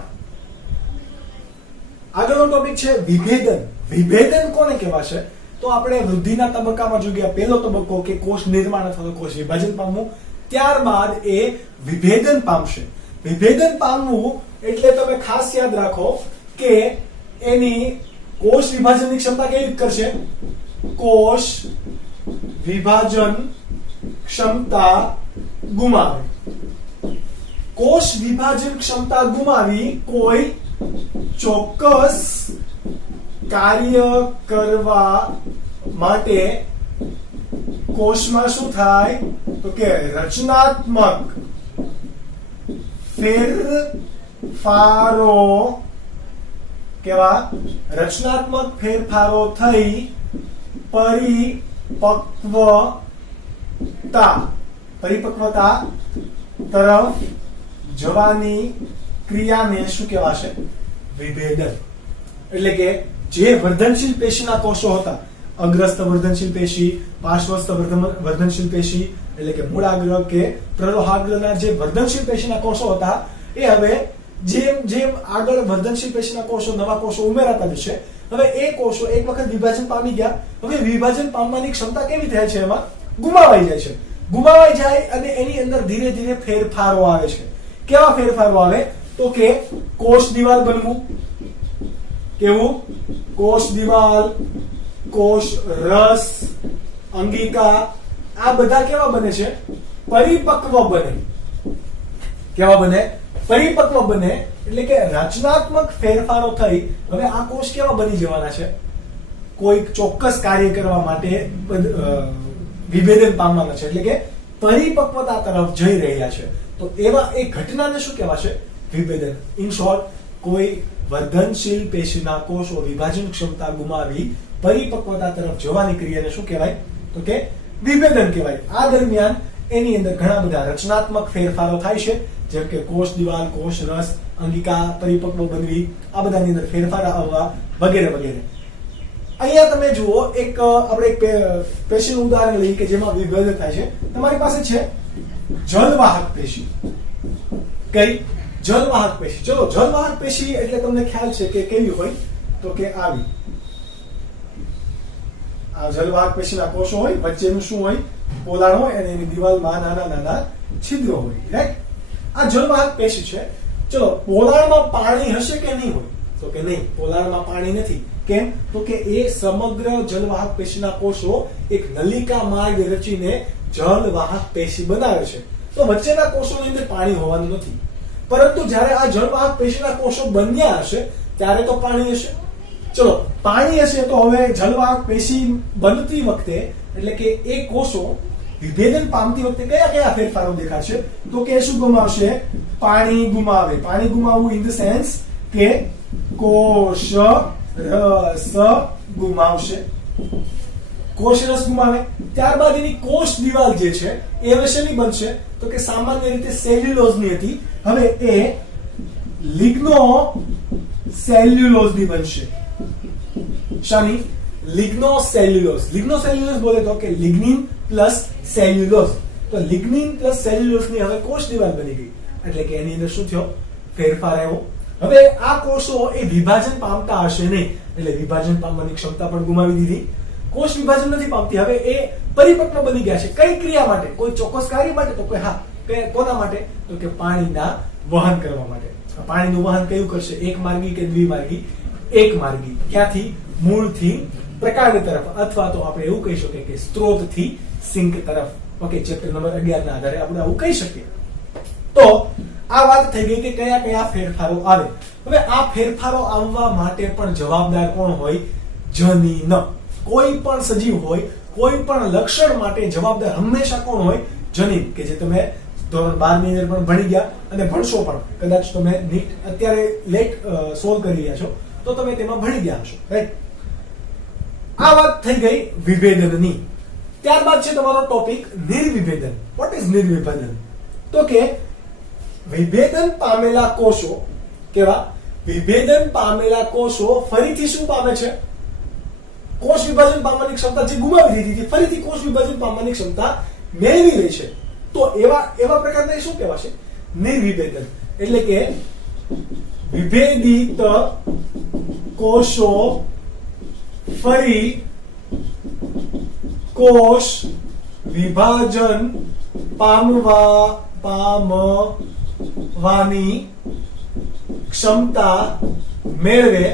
આગળનો ટોપિક છે વિભેદન. વિભેદન કોને કહેવાશે? તો આપણે વૃદ્ધિના તબક્કામાં જો ગયા, પહેલો તબક્કો કે કોષ નિર્માણ અથવા તો કોષ વિભાજન પામવું, ત્યારબાદ એ વિભેદન પામશે. વિભેદન પામવું એટલે તમે ખાસ યાદ રાખો કે એની કોષ વિભાજનની ક્ષમતા કેવી કરશે? કોષ વિભાજન ક્ષમતા ગુમાવે. કોષ વિભાજન ક્ષમતા ગુમાવી કોઈ ચોક્કસ કાર્ય કરવા માટે કોષમાં શું થાય? તો કે રચનાત્મક ફેરફારો કેવા? રચનાત્મક ફેરફારો થઈ પરિપક્વતા તરફ જવાની ક્રિયાને શું કહેવાશે? વિભેદન. એટલે કે જે વર્ધનશીલ પેશીના કોષો હતા, અગ્રસ્થ વર્ધનશીલ પેશી, પાર્શ્વસ્થ વર્ધનશીલ પેશી એટલે કે મૂળાગ્ર કે પ્રરોહાગ્રના જે વર્ધનશીલ પેશીના કોષો હતા, એ હવે જેમ જેમ આગળ વર્ધનશીલ પેશીના કોષો, નવા કોષો ઉમેરાતા જશે, હવે એ કોષો એક વખત વિભાજન પામી ગયા, હવે વિભાજન પામવાની ક્ષમતા કેવી થાય છે? એમાં ગુમાવાઈ જાય છે. ગુમાવાઈ જાય અને એની અંદર ધીરે ધીરે ફેરફારો આવે છે. કેવા ફેરફારો આવે? તો કે કોષ દિવાલ બનવું. કેવું? કોષ દિવાલ, કોષ રસ, અંગિકા, આ બધા કેવા બને છે? પરિપક્વ બને. કેવા બને? પરિપક્વ બને. એટલે કે રચનાત્મક ફેરફારો થઈ હવે આ કોષ કેવા બની જવાના છે? કોઈક ચોક્કસ કાર્ય કરવા માટે વિભેદન પામવાના છે, એટલે કે પરિપક્વતા તરફ જઈ રહ્યા છે. તો એવા એક ઘટનાને શું કહેવાશે? વિભેદન. ઇન શોર્ટ, કોઈ વર્ધનશીલ પેશીના કોષો વિભાજન ક્ષમતા ગુમાવી પરિપક્વતા તરફ જવાની ક્રિયાને શું કહેવાય? તો કે વિભેદન કહેવાય. આ દરમિયાન એની અંદર ઘણા બધા રચનાત્મક ફેરફારો થાય છે, જેમ કે કોષ દિવાલ, કોષ રસ, અંગિકા પરિપક્વ બનવી, આ બધાની અંદર ફેરફાર આવવા વગેરે વગેરે. અહીંયા તમે જુઓ, આપણે એક પેશીનું ઉદાહરણ લઈએ કે જેમાં વિભેદન થાય છે. તમારી પાસે છે જલવાહક પેશી. કઈ? જલવાહક પેશી. ચલો, જલવાહક પેશી એટલે તમને ખ્યાલ છે કે કેવી હોય? તો કે આવી. આ જલવાહક પેશીના કોષો હોય, વચ્ચેનું શું હોય? પોલાણ હોય અને એની દિવાલમાં નાના નાના છિદ્રો હોય, રાઈટ? આ જલવાહક પેશી છે. ચલો, પોલાણમાં પાણી હશે કે નહીં હોય? તો કે નહીં, પોલાણમાં પાણી નથી. કેમ? તો કે એ સમગ્ર જલવાહક પેશીના કોષો એક નલિકા માર્ગ રચીને જલવાહક પેશી બનાવે છે. તો વચ્ચેના કોષોની અંદર પાણી હોવાનું નથી. પરંતુ જ્યારે આ જલવાહક પેશીના કોષો બન્યા હશે ત્યારે તો પાણી હશે. ચલો, પાણી હશે તો હવે જલવાહક પેશી બનતી વખતે એટલે કે એ કોષો વિભેદન પામતી વખતે કયા કયા ફેરફારો દેખાશે? તો કે શું ગુમાવશે? પાણી ગુમાવે. પાણી ગુમાવવું ઇન ધ સેન્સ કે કોષ રસ ગુમાવશે. કોષ રસ ગુમાવે. ત્યારબાદ એની કોષ દિવાલ જે છે એ હવે શેની બનશે? તો કે સામાન્ય રીતે સેલ્યુલોઝની હતી, હવે એ લિગ્નો સેલ્યુલોઝની બનશે. શાની? લિગ્નો સેલ્યુલોઝ. લિગ્નો સેલ્યુલોઝ બોલે તો કે લિગ્નિન પ્લસ સેલ્યુલોઝ. તો લિગ્નિન પ્લસ સેલ્યુલોઝની હવે કોષ દિવાલ બની ગઈ. એટલે કે એની અંદર શું થયો? ફેરફાર આવ્યો. હવે આ કોષો એ વિભાજન પામતા હશે નહીં, એટલે વિભાજન પામવાની ક્ષમતા પણ ગુમાવી દીધી. કોષ વિભાજન નથી પામતી. હવે એ પરિપક્વ બની ગયા છે. કઈ ક્રિયા માટે? કોઈ ચોક્કસ કાર્ય માટે? તો કે હા. કોના માટે? તો કે પાણીના વહન કરવા માટે. પાણીનું વહન કયું કરશે? એક માર્ગી કે દ્વિમાર્ગી? એક માર્ગી. ક્યાંથી? મૂળથી પ્રકાંડ તરફ, અથવા તો આપણે એવું કહી શકીએ કે સ્ત્રોતથી સિંક તરફ. ઓકે, ચેપ્ટર નંબર 11 ના આધારે આપણે આવું કહી શકીએ. તો આ વાત થઈ ગઈ કે કયા કયા ફેરફારો આવે. હવે આ ફેરફારો આવવા માટે પણ જવાબદાર કોણ હોય? જનીન. કોઈ પણ સજીવ હોય, કોઈ પણ લક્ષણ માટે જવાબદાર હંમેશા કોણ હોય? જનીન. કે જે તમે ધોરણ 12 ની અંદર પણ ભણી ગયા અને ભણશો પણ. કદાચ તમે નીટ અત્યારે લેટ સોલ્વ કરી રહ્યા છો તો તમે તેમાં ભણી ગયા હશો, રાઈટ? આ વાત થઈ ગઈ વિભેદનની. ત્યારબાદ છે તમારો ટોપિક નિર્વિભેદન. વોટ ઇઝ નિર્વિભેદન? તો કે વિભેદન પામેલા કોષો, કેવા? વિભેદન પામેલા કોષો ફરીથી શું પામે છે? કોષ વિભાજન પામવાની ક્ષમતા જે ગુમાવી દીધી હતી, ફરીથી કોષ વિભાજન પામવાની ક્ષમતા મેળવી લે છે. તો એવા પ્રકારના શું કહેવાશે? નિર્વિભેદન. એટલે કે વિભેદિત કોષો ફરી કોષ વિભાજન પામવાની ક્ષમતા મેળવે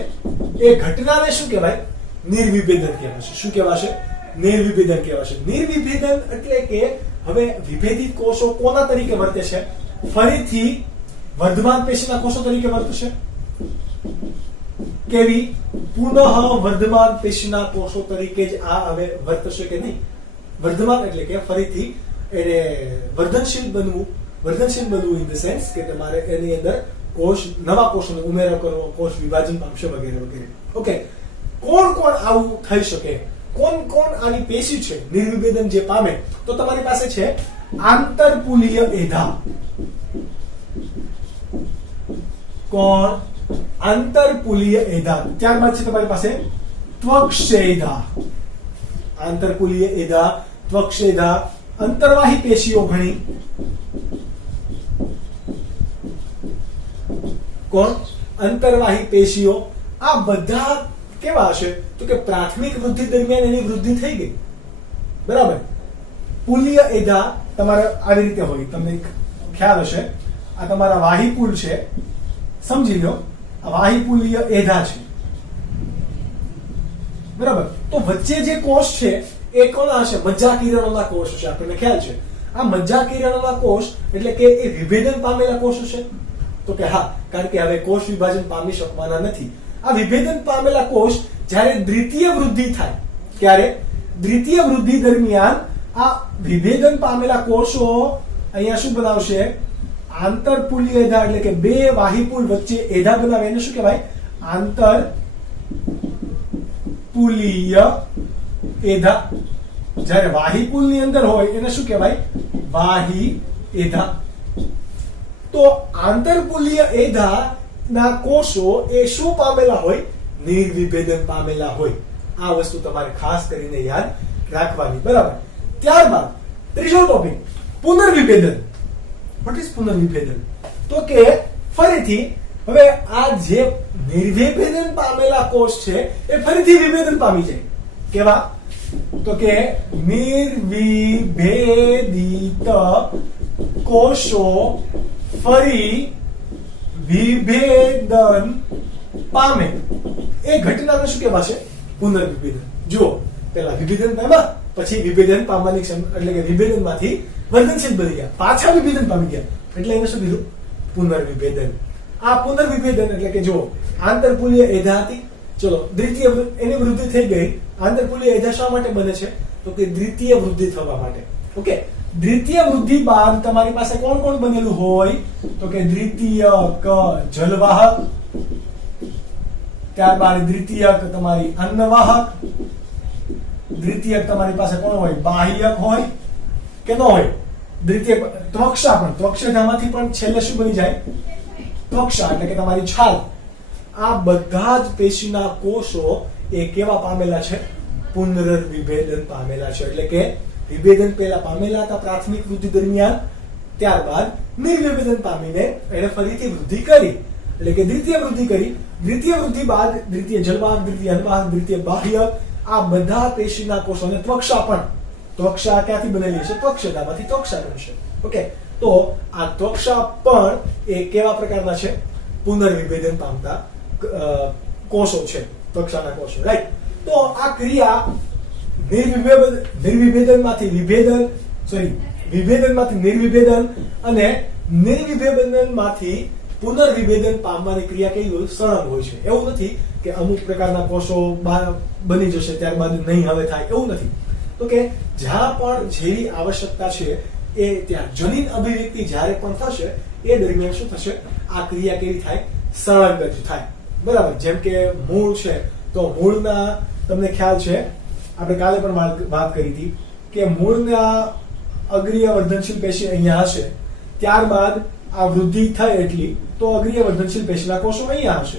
એ ઘટનાને શું કહેવાય? નિર્વિભેદન કહેવાશે. શું કહેવાશે? નિર્વિભેદન કહેવાશે. નિર્વિભેદન એટલે કે હવે વિભેદિત કોષો કોના તરીકે વર્તે છે? ફરીથી વર્ધમાન પેશીના કોષો તરીકે વર્તશે. કેવી? પુનઃ વર્ધમાન પેશીના કોષો તરીકે જ આ હવે વર્તશે કે નહીં? વર્ધમાન એટલે કે ફરીથી એને વર્ધનશીલ બનવું ઇન ધ સેન્સ કે તમારે એની અંદર નવા કોષોનો ઉમેરો કરવો, કોષ વિભાજન પામશે વગેરે વગેરે. ઓકે, કોણ આવું થઈ શકે? કોણ આની પેશી છે નિર્વિભેદન જે પામે? તો તમારી પાસે છે આંતરપુલીય એધા. કોણ? આંતરપુલીય એધા. ત્યારબાદ છે તમારી પાસે ત્વક્ષેધા. આંતરપુલીય એધા, ત્વક્ષેધા, અંતર્વાહી પેશીઓ ઘણી. કોણ? અંતર્વાહી પેશીઓ. આ બધા કેવા હશે? તો કે પ્રાથમિક વૃદ્ધિ દરમિયાન એની વૃદ્ધિ થઈ ગઈ, બરાબર. પુલીય એધા તમારે આવી રીતે હોય, તમને ખ્યાલ હશે. આ તમારા વાહીપુલ છે, સમજી લો. આ વાહીપુલીય એધા છે, બરાબર. તો વચ્ચે જે કોષ છે એ કોના હશે? મજ્જા કિરણોના કોષ છે. આપણને ખ્યાલ છે આ મજ્જા કિરણોના કોષ એટલે કે એ વિભેદન પામેલા કોષ છે. તો કે હા, કારણ કે હવે કોષ વિભાજન પામી શકવાના નથી. આ વિભેદન પામેલા કોષ જ્યારે દ્વિતીય વૃદ્ધિ થાય, ત્યારે દ્વિતીય વૃદ્ધિ દરમિયાન આ વિભેદન પામેલા કોષો અહીંયા શું બનાવશે? આંતરપુલીય એધા એટલે કે બે વાહીપુલ વચ્ચે એધા બનાવે. એને શું કહેવાય? આંતરપુલીય એધા. જ્યારે વાહીપુલની અંદર હોય એને શું કહેવાય? વાહી એધા. તો આંતરપુલીય એધા ના કોષો એ શું પામેલા હોય? નિર્વિભેદન પામેલા હોય. આ વસ્તુ તમારે ખાસ કરીને યાદ રાખવાની, બરાબર. ત્યારબાદ ત્રીજો ટોપિક પુનર્વિભેદન. વોટ ઇઝ પુનર્વિભેદન? તો કે ફરીથી હવે આ જે નિર્વિભેદન પામેલા કોષ છે એ ફરીથી વિભેદન પામી જાય. કેવા? તો કે નિર્વિભેદિત કોષો ફરી વિભેદન પામે એ ઘટનાને શું કહેવાશે? પુનર્વિભેદન. જુઓ, પેલા વિભેદન પામ્યા, પછી વિભેદન પામવાની એટલે કે વિભેદનમાંથી વર્ધનશીલ બની ગયા, પાછા વિભેદન પામી ગયા, એટલે એને શું કીધું? પુનર્વિભેદન. આ પુનર્વિભેદન એટલે કે જો આંતરપુલીય એધા હતી, ચલો દ્વિતીય એની વૃદ્ધિ થઈ ગઈ. આંતરપુલીય એધા શા માટે બને છે? તો કે દ્વિતીય વૃદ્ધિ થવા માટે. ઓકે, દ્વિતીય વૃદ્ધિ બાદ તમારી પાસે કોણ બનેલું હોય? તો કે દ્વિતીયક જલવાહક, ત્યારબાદ દ્વિતીયક તમારી અન્નવાહક, દ્વિતીયક તમારી પાસે કોણ હોય? બાહ્યક હોય કે ન હોય? દ્વિતીયક ત્વક્ષા, પણ ત્વક્ષેધામાંથી પણ છેલ્લે શું બની જાય? ત્વક્ષા એટલે કે તમારી છાલ. આ બધા જ પેશીના કોષો એ કેવા પામેલા છે? પુનર્વિભેદન પામેલા છે. એટલે કે વિભેદન પહેલા પામેલા હતા પ્રાથમિક વૃદ્ધિ દરમિયાન, ત્યારબાદ નિર્વિભેદન પામીને એને ફરીથી વૃદ્ધિ કરી, એટલે કે દ્વિતીય વૃદ્ધિ કરી. દ્વિતીય વૃદ્ધિ બાદ દ્વિતીય જલવાહક, દ્વિતીય અન્વાહક, દ્વિતીય બાહ્ય, આ બધા પેશીના કોષો અને ત્વક્ષા પણ, ત્વક્ષા ક્યાંથી બનેલી છે? ત્વક્ષેદામાંથી ત્વક્ષા બનશે. ઓકે, તો આ ત્વક્ષા પણ એ કેવા પ્રકારના છે? પુનર્વિભેદન પામતા કોષો છે, ત્વક્ષાના કોષો, રાઈટ. તો આ ક્રિયા નિર્વિભેદનમાંથી વિભેદનમાંથી નિર્વિભેદન અને નિર્વિભેદનમાંથી પુનર્વિભેદન પામવાની ક્રિયા કેવી હોય? સળંગ હોય છે. એવું નથી કે અમુક પ્રકારના કોષો બની જશે ત્યારબાદ નહીં હવે થાય, એવું નથી. તો કે જ્યાં પણ જેવી આવશ્યકતા છે એ ત્યાં જનીન અભિવ્યક્તિ જ્યારે પણ થશે એ દરમિયાન શું થશે? આ ક્રિયા કેવી થાય? સળંગ જ થાય. બરાબર. જેમ કે મૂળ છે, તો મૂળના તમને ખ્યાલ છે, આપણે કાલે પણ વાત કરી હતી કે મૂળના અગ્રીય વર્ધનશીલ પેશી અહીંયા હશે, ત્યારબાદ આ વૃદ્ધિ થાય એટલી તો અગ્રીય વર્ધનશીલ પેશીના કોષો અહીંયા હશે.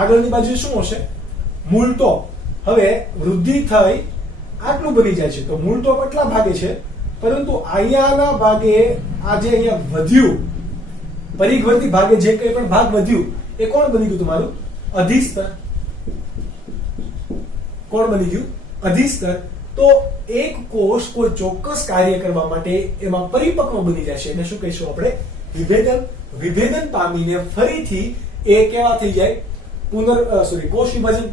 આગળની બાજુ શું હશે? મૂળ તો હવે વૃદ્ધિ થઈ આટલું બની જાય છે, તો મૂળ તો કેટલા ભાગે છે? પરંતુ અહીંયાના ભાગે આ જે અહીંયા વધ્યું, પરિઘવર્તી ભાગે જે કંઈ પણ ભાગ વધ્યું એ કોણ બની ગયું? તમારું અધિસ્તર. કોણ બની ગયું? અધિસ્તર. તો એક કોષ કોઈ ચોક્કસ કાર્ય કરવા માટે એમાં પરિપક્વ બની જશે, એને શું કહીશું આપણે? વિભેદન. વિભેદન પામીને ફરીથી એ કેવા થઈ જાય? કોષ વિભાજન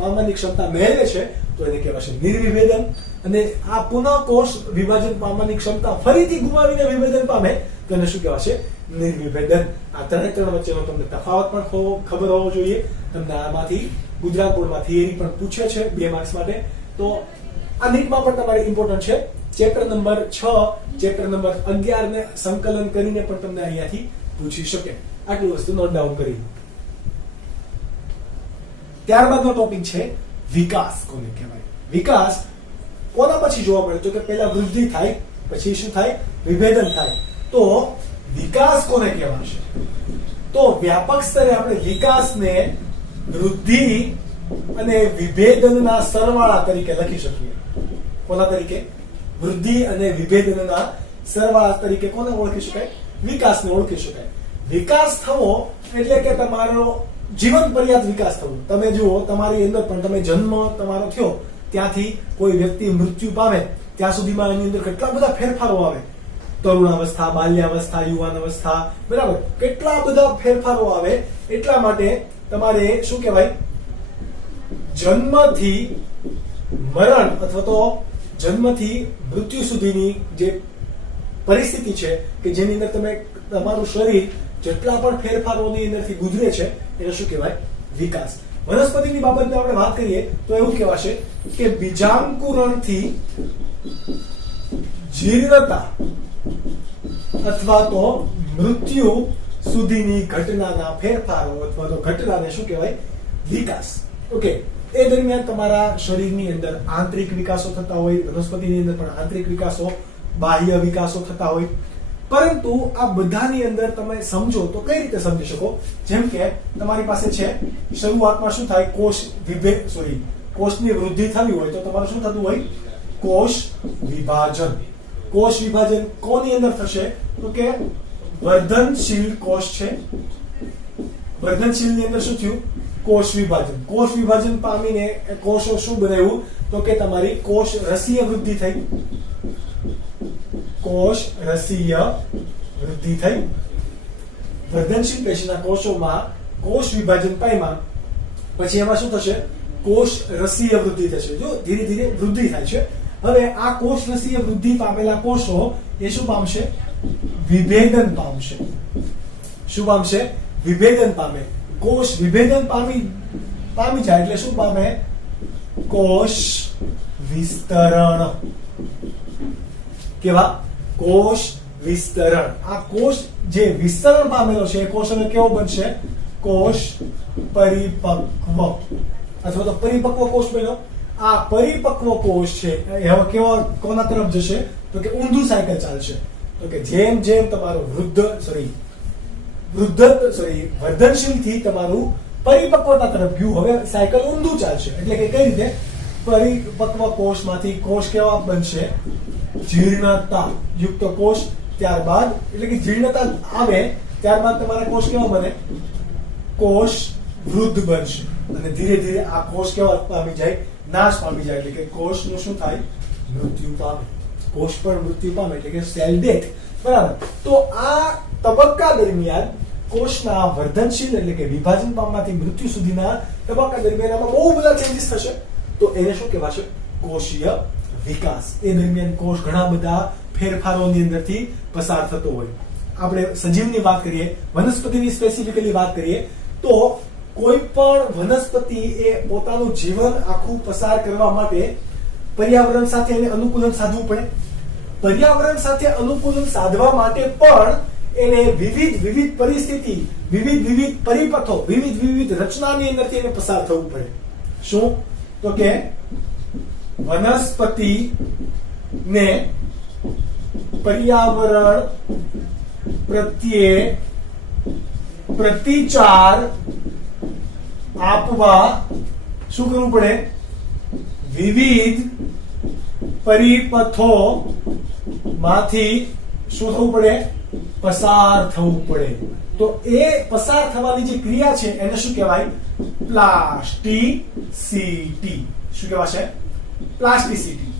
પામવાની ક્ષમતા મેળવે છે, તો એને કહેવાશે નિર્વિભેદન. અને આ પુનઃ કોષ વિભાજન પામવાની ક્ષમતા ફરીથી ગુમાવીને વિભેદન પામે તો એને શું કહેવાશે? નિર્વિભેદન. આ ત્રણ વચ્ચેનો તમને તફાવત પણ ખબર હોવો જોઈએ. તમને આમાંથી ગુજરાત બોર્ડમાં થિયરી પણ પૂછે છે 2 માર્ક્સ માટે. તો આ નીટમાં પણ તમારે ઇમ્પોર્ટન્ટ છે. ચેપ્ટર નંબર 6, ચેપ્ટર નંબર 11 ને સંકલન કરીને પણ તમને અહીંયાથી પૂછી શકે. આટલી વસ્તુ નોટ ડાઉન કરી. ત્યારબાદનો ટોપિક છે વિકાસ. કોને કહેવાય? વિકાસ કોના પછી જોવા મળે? તો કે પહેલા વૃદ્ધિ થાય, પછી શું થાય? વિભેદન થાય. તો વિકાસ કોને કહેવાશે? તો વ્યાપક સ્તરે આપણે વિકાસને વૃદ્ધિ અને વિભેદનના સરવાળા તરીકે લખી શકીએ. કોના તરીકે? વૃદ્ધિ અને વિભેદનના સરવાળા તરીકે કોને ઓળખી શકાય? વિકાસને ઓળખી શકાય. વિકાસ થવો એટલે કે તમારો જીવન પર્યાપ્ત વિકાસ થવો. તમે જુઓ, તમારી અંદર પણ તમે જન્મ તમારો થયો ત્યાંથી કોઈ વ્યક્તિ મૃત્યુ પામે ત્યાં સુધીમાં એની અંદર કેટલા બધા ફેરફારો આવે. તરુણાવસ્થા, બાલ્યાવસ્થા, યુવાન અવસ્થા, બરાબર, કેટલા બધા ફેરફારો આવે. એટલા માટે તમારે શું કહેવાય? જન્મથી મરણ અથવા તો જન્મથી મૃત્યુ સુધીની જે પરિસ્થિતિ છે કે જેની અંદર તમે તમારું શરીર જેટલા પણ ફેરફારોની અંદરથી ગુજરે છે એને શું કહેવાય? વિકાસ. વનસ્પતિની બાબતમાં આપણે વાત કરીએ તો એવું કહેવાશે કે બીજાંકુરણથી જીર્ણતા અથવા તો મૃત્યુ સુધીની ઘટનાના ફેરફારો અથવા તો ઘટનાને શું કહેવાય? વિકાસ. ઓકે, એ દરમિયાન તમારા શરીરની અંદર આંતરિક વિકાસો થતા હોય, વનસ્પતિની અંદર પણ આંતરિક વિકાસો, બાહ્ય વિકાસો થતા હોય. પરંતુ આ બધાની અંદર તમે સમજો તો કઈ રીતે સમજી શકો? જેમ કે તમારી પાસે છે, શરૂઆતમાં શું થાય? કોષની વૃદ્ધિ થવી હોય તો તમારું શું થતું હોય? કોષ વિભાજન. કોષ વિભાજન કોની અંદર થશે? તો કે વર્ધનશીલ કોષ છે, વર્ધનશીલની અંદર શું થયું? કોષ વિભાજન. કોષ વિભાજન પામીને કોષો શું બનાવ્યું? તો કે તમારી કોષ રસીય વૃદ્ધિ થઈ. કોષ રસીય વૃદ્ધિ થઈ. વર્ધનશીલ પેશીના કોષોમાં કોષ વિભાજન પામ્યા પછી એમાં શું થશે? કોષ રસીય વૃદ્ધિ થશે. જો ધીરે ધીરે વૃદ્ધિ થાય છે. હવે આ કોષ રસીય વૃદ્ધિ પામેલા કોષો એ શું પામશે? વિભેદન પામશે. શું પામશે? વિભેદન પામે. કોષ વિભેદન પામી જાય એટલે શું પામે? કોષ વિસ્તરણ. કેવા? કોષ વિસ્તરણ. આ કોષ જે વિસ્તરણ પામેલો છે એ કોષ હવે કેવો બનશે? કોષ પરિપક્વ અથવા તો પરિપક્વ કોષ બન્યો. આ પરિપક્વ કોષ છે હવે કેવો કોના તરફ જશે? તો કે ઊંધું સાયકલ ચાલશે. તો કે જેમ જેમ તમારો વર્ધનશીલ થી તમારું પરિપક્વતા તરફ ગયું, હવે સાયકલ ઊંધું ચાલશે. એટલે કે કઈ રીતે? પરિપક્વ કોષમાંથી કોષ કેવા બનશે? જીર્ણતા યુક્ત કોષ. ત્યારબાદ એટલે કે જીર્ણતા આવે ત્યારબાદ તમારા કોષ કેવા બને? કોષ વૃદ્ધ બનશે અને ધીરે ધીરે આ કોષ કેવા પામી જાય? નાશ પામી જાય, એટલે કે કોષનું શું થાય? મૃત્યુ પામે. કોષ પણ મૃત્યુ પામે એટલે કે સેલ ડેથ. બરાબર. તો આ તબક્કા દરમિયાન કોષના વર્ધનશીલ એટલે કે વિભાજન પામવાથી મૃત્યુ સુધીના તબક્કા દરમિયાન આમાં બહુ બધા ચેન્જીસ થશે. તો એને શું કહેવાશે? કોષીય વિકાસ. એ દરમિયાન કોષ ઘણા બધા ફેરફારોની અંદરથી પસાર થતો હોય. આપણે સજીવની વાત કરીએ, વનસ્પતિની સ્પેસિફિકલી વાત કરીએ તો કોઈ પણ વનસ્પતિ એ પોતાનું જીવન આખું પસાર કરવા માટે પર્યાવરણ સાથે એને અનુકૂલન સાધવું પડે. પર્યાવરણ સાથે અનુકૂલન સાધવા માટે પણ એને વિવિધ પરિસ્થિતિ, વિવિધ પરિપથો, વિવિધ રચનાની અંદરથી એને પસાર થવું પડે. શું? તો કે વનસ્પતિ ને પર્યાવરણ પ્રત્યે પ્રતિચાર આપવા શું કરવું પડે? વિવિધ પરિપથો માંથી શું થવું પડે? પસાર થવું પડે. તો એ પસાર થવાની જે ક્રિયા છે એને શું કહેવાય? પ્લાસ્ટિસિટી. શું કહેવાશે? પ્લાસ્ટિસિટી.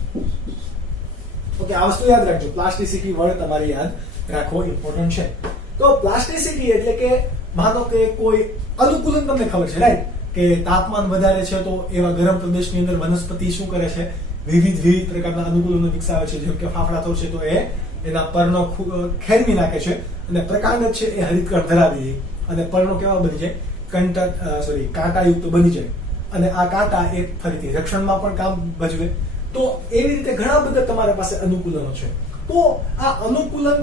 ઓકે, આ વસ્તુ યાદ રાખજો. પ્લાસ્ટિસિટી વર્ડ તમારે યાદ રાખવો ઇમ્પોર્ટન્ટ છે. તો પ્લાસ્ટિસિટી એટલે કે માનો કે કોઈ અનુકૂલન, તમને ખબર છે રાઈટ, કે તાપમાન વધારે છે તો એવા ગરમ પ્રદેશની અંદર વનસ્પતિ શું કરે છે? વિવિધ પ્રકારના અનુકૂલનો વિકસાવે છે. જેમ કે ફાફડા થો છે તો એ એના પર્ણો ખેરવી નાખે છે અને પ્રકાંડ છે એ હરિતકણ ધરાવી દે અને પર્ણો કેવા બની જાય? કાંટાયુક્ત બની જાય અને આ કાંટા એ ફરીથી રક્ષણમાં પણ કામ ભજવે. તો એવી રીતે ઘણા બધા તમારા પાસે અનુકૂલનો છે. તો આ અનુકૂલન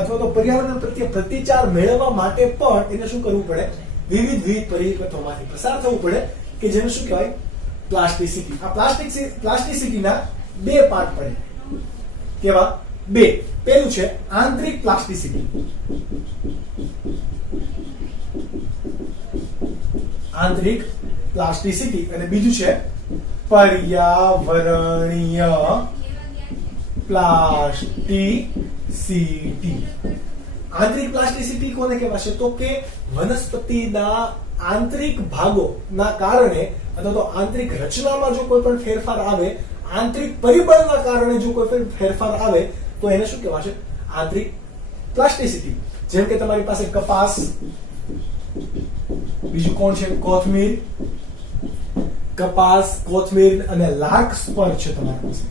અથવા તો પર્યાવરણ પ્રત્યે પ્રતિચાર મેળવવા માટે પણ એને શું કરવું પડે? વિવિધ પરિપથોમાંથી પસાર થવું પડે, કે જેને શું કહેવાય? પ્લાસ્ટિસિટી. આ પ્લાસ્ટિસિટીના બે પાર્ટ પડે. કેવા? બે. પહેલું છે આંતરિક પ્લાસ્ટિસિટી. આંતરિક પ્લાસ્ટિસિટી અને બીજું છે પર્યાવરણીય પ્લાસ્ટિસિટી. આંતરિક પ્લાસ્ટિસિટી કોને કહેવાશે? તો કે વનસ્પતિના આંતરિક ભાગોના કારણે અથવા તો આંતરિક રચનામાં જો કોઈ પણ ફેરફાર આવે, આંતરિક પરિબળના કારણે જો કોઈ પણ ફેરફાર આવે તો એને શું કહેવાશે? આંતરિક પ્લાસ્ટિસિટી. જેમ કે તમારી પાસે કપાસ, બીજું કોણ છે? કોથમીર. કપાસ, કોથમીર અને લાર્કસ્પર છે તમારી પાસે.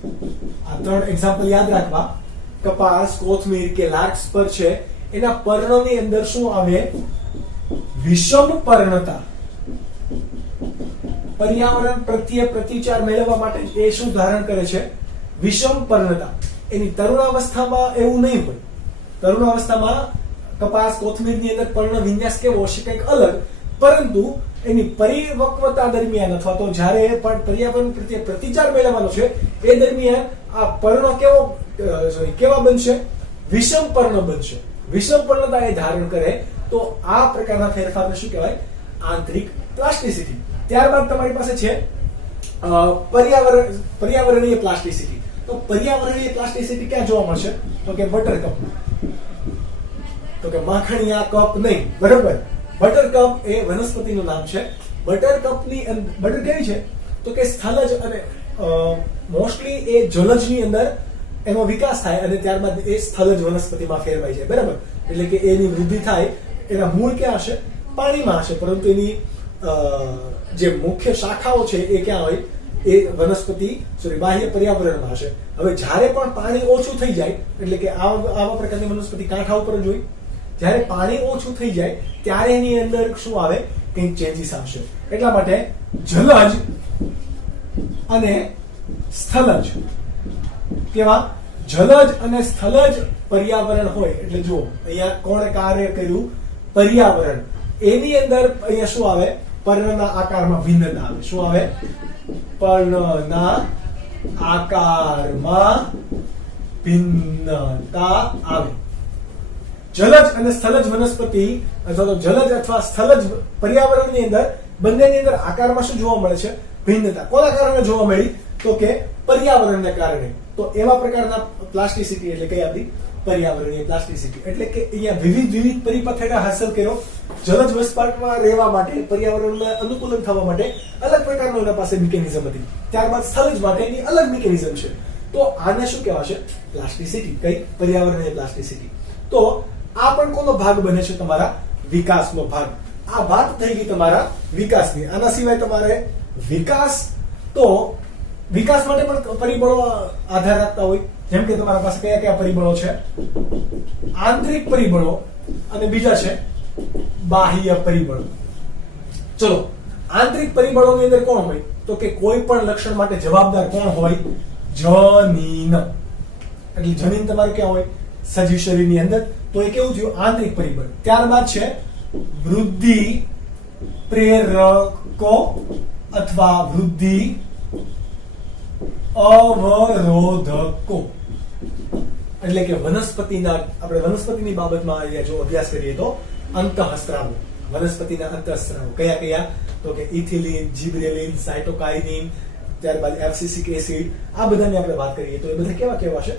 આ ત્રણ એક્ઝામ્પલ યાદ રાખવા. કપાસ, કોથમીર કે લાર્કસ્પર છે, એના પર્ણોની અંદર શું આવે? વિષમ પર્ણતા. પર્યાવરણ પ્રત્યે પ્રતિચાર મેળવવા માટે એ શું ધારણ કરે છે? વિષમ પર્ણતા. એની તરુણાવસ્થામાં એવું નહીં હોય. તરુણાવસ્થામાં કપાસ, કોથમીરની અંદર પર્ણ વિન્યાસ કેવો હશે? કંઈક અલગ. પરંતુ એની પરિપક્વતા દરમિયાન અથવા તો જ્યારે પણ પર્યાવરણ પ્રત્યે પ્રતિચાર મેળવવાનો છે એ દરમિયાન આ પર્ણ કેવા બનશે? વિષમ પર્ણ બનશે. વિષમ પર્ણતા એ ધારણ કરે તો આ પ્રકારના ફેરફારને શું કહેવાય? આંતરિક પ્લાસ્ટિસિટી. ત્યારબાદ તમારી પાસે છે પર્યાવરણીય પ્લાસ્ટિસિટી. તો પર્યાવરણીય પ્લાસ્ટિસિટી ક્યાં જોવા મળશે? તો કે બટરકપ. તો કે માખણિયા કપ નહીં, બરોબર. બટરકપ એ વનસ્પતિનું નામ છે. બટરકપની બટર કેવી છે? તો કે સ્થલજ અને મોસ્ટલી એ જલજની અંદર એનો વિકાસ થાય અને ત્યારબાદ એ સ્થલજ વનસ્પતિમાં ફેરવાઈ જાય, બરાબર. એટલે કે એની વૃદ્ધિ થાય. એના મૂળ ક્યાં હશે? પાણીમાં હશે. પરંતુ એની જે મુખ્ય શાખાઓ છે એ ક્યાં હોય? એ બાહ્ય પર્યાવરણમાં હશે. હવે જ્યારે પણ પાણી ઓછું થઈ જાય, એટલે કે આવા પ્રકારની વનસ્પતિ કાંઠા ઉપર જ હોય, જ્યારે પાણી ઓછું થઈ જાય ત્યારે એની અંદર શું આવે? કંઈક ચેન્જીસ આવશે. એટલા માટે જલજ અને સ્થલજ કેવા? જલજ અને સ્થલજ પર્યાવરણ હોય એટલે જો અહીંયા કોણ કાર્ય કર્યું? પર્યાવરણ. એની અંદર અહીંયા શું આવે? પર્ણના આકારમાં ભિન્નતા આવે. શું આવે? પર્ણના આકારમાં ભિન્નતા આવે. જલજ અને સ્થલજ વનસ્પતિ અથવા તો જલજ અથવા સ્થલજ પર્યાવરણની અંદર બંનેની અંદર આકારમાં શું જોવા મળે છે? ભિન્નતા. કોના કારણે જોવા મળી? તો કે પર્યાવરણને કારણે. તો એવા પ્રકારના પ્લાસ્ટિસિટી એટલે કઈ આપણી પર્યાવરણીય પ્લાસ્ટિસિટી એટલે કે અહીંયા વિવિધ પરિપથ હેઠળ હાંસલ કર્યો જલજ વસપાટમાં રહેવા માટે પર્યાવરણને અનુકૂલન થવા માટે અલગ પ્રકારનો એના પાસે મિકેનિઝમ હતી. ત્યારબાદ સ્થળજ માટેની અલગ મિકેનિઝમ છે. તો આને શું કહેવાશે? પ્લાસ્ટિસિટી. કઈ? પર્યાવરણીય પ્લાસ્ટિસિટી. તો આ પણ કોનો ભાગ બને છે? તમારા વિકાસનો ભાગ. આ વાત થઈ ગઈ તમારા વિકાસની. આના સિવાય તમારે વિકાસ તો વિકાસ માટે પણ પરિબળો આધાર રાખતા હોય. જેમ કે તમારા પાસે કયા કયા પરિબળો છે? આંતરિક પરિબળો અને બીજા છે બાહ્ય પરિબળો. ચલો, આંતરિક પરિબળોની અંદર કોણ હોય? તો કે કોઈ પણ લક્ષણ માટે જવાબદાર કોણ હોય? જનીન. એટલે જનીન તમારું ક્યાં હોય? સજીવ શરીરની અંદર. તો એ કેવું થયું? આંતરિક પરિબળ. ત્યારબાદ છે વૃદ્ધિ પ્રેરકો અથવા વૃદ્ધિ અવરોધકો. એટલે કે વનસ્પતિના, આપણે વનસ્પતિની બાબતમાં અહીંયા જો અભ્યાસ કરીએ તો અંતઃસ્ત્રાવો, વનસ્પતિના અંતઃસ્ત્રાવો કયા કયા? તો કે ઇથિલિન, જિબ્રેલિન, સાયટોકાઇનિન, ત્યારબાદ એબ્સિસિક એસિડ. આ બધાની આપણે વાત કરીએ તો એ બધા કેવા કેવા છે?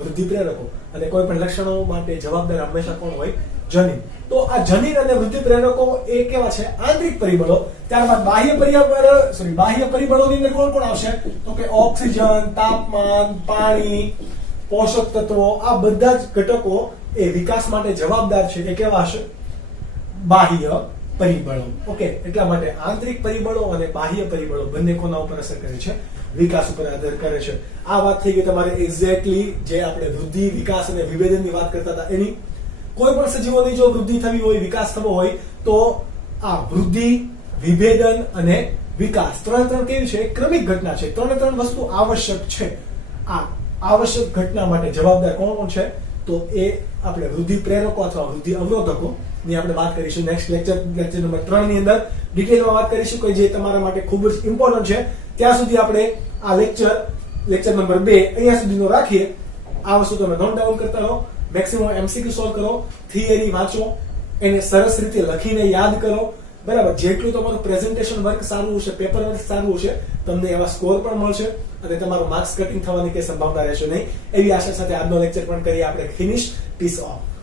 વૃદ્ધિ પ્રેરકો. અને કોઈ પણ લક્ષણો માટે જવાબદાર હંમેશા કોણ હોય? જનીન. તો આ જનીન અને વૃદ્ધિ પ્રેરકો એ કેવા છે? આંતરિક પરિબળો. ત્યારબાદ બાહ્ય પરિબળોની અંદર કોણ કોણ આવશે? તો કે ઓક્સિજન, તાપમાન, પાણી, પોષક તત્વો. આ બધા જ ઘટકો એ વિકાસ માટે જવાબદાર છે. એ કેવા હશે? બાહ્ય પરિબળો. ઓકે, એટલા માટે આંતરિક પરિબળો અને બાહ્ય પરિબળો બંને કોના ઉપર અસર કરે છે? વિકાસ ઉપર આધાર કરે છે. આ વાત થઈ ગઈ તમારે એક્ઝેક્ટલી જે આપણે વૃદ્ધિ, વિકાસ અને વિભેદનની વાત કરતા હતા એની. કોઈ પણ સજીવોની જો વૃદ્ધિ થવી હોય, વિકાસ થવો હોય તો આ વૃદ્ધિ, વિભેદન અને વિકાસ ત્રણ કેવી છે? ક્રમિક ઘટના છે. ત્રણ વસ્તુ આવશ્યક છે. આ આવશ્યક ઘટના માટે જવાબદાર કોણ કોણ છે? તો એ આપણે વૃદ્ધિ પ્રેરકો અથવા વૃદ્ધિ અવરોધકો ની આપણે વાત કરીશું નેક્સ્ટ લેક્ચર નંબર 3 ની અંદર ડિટેલમાં વાત કરીશું કે જે તમારા માટે ખૂબ જ ઇમ્પોર્ટન્ટ છે. ત્યાં સુધી આપણે આ લેક્ચર નંબર 2 અહીંયા સુધીનો રાખીએ. આ વસ્તુ તમે નોટ ડાઉન કરતા રહો, મેક્સિમમ એમસીક્યુ સોલ્વ કરો, થિયરી વાંચો, એને સરસ રીતે લખીને યાદ કરો. બરાબર? જેટલું તમારું પ્રેઝન્ટેશન વર્ક સારું હશે, પેપર વર્ક સારું હશે, તમને એવા સ્કોર પણ મળશે અને તમારું માર્ક્સ કટિંગ થવાની કઈ સંભાવના રહેશે નહીં. એવી આશા સાથે આજનો લેક્ચર પણ કરીએ આપણે ફિનિશ. Piece of.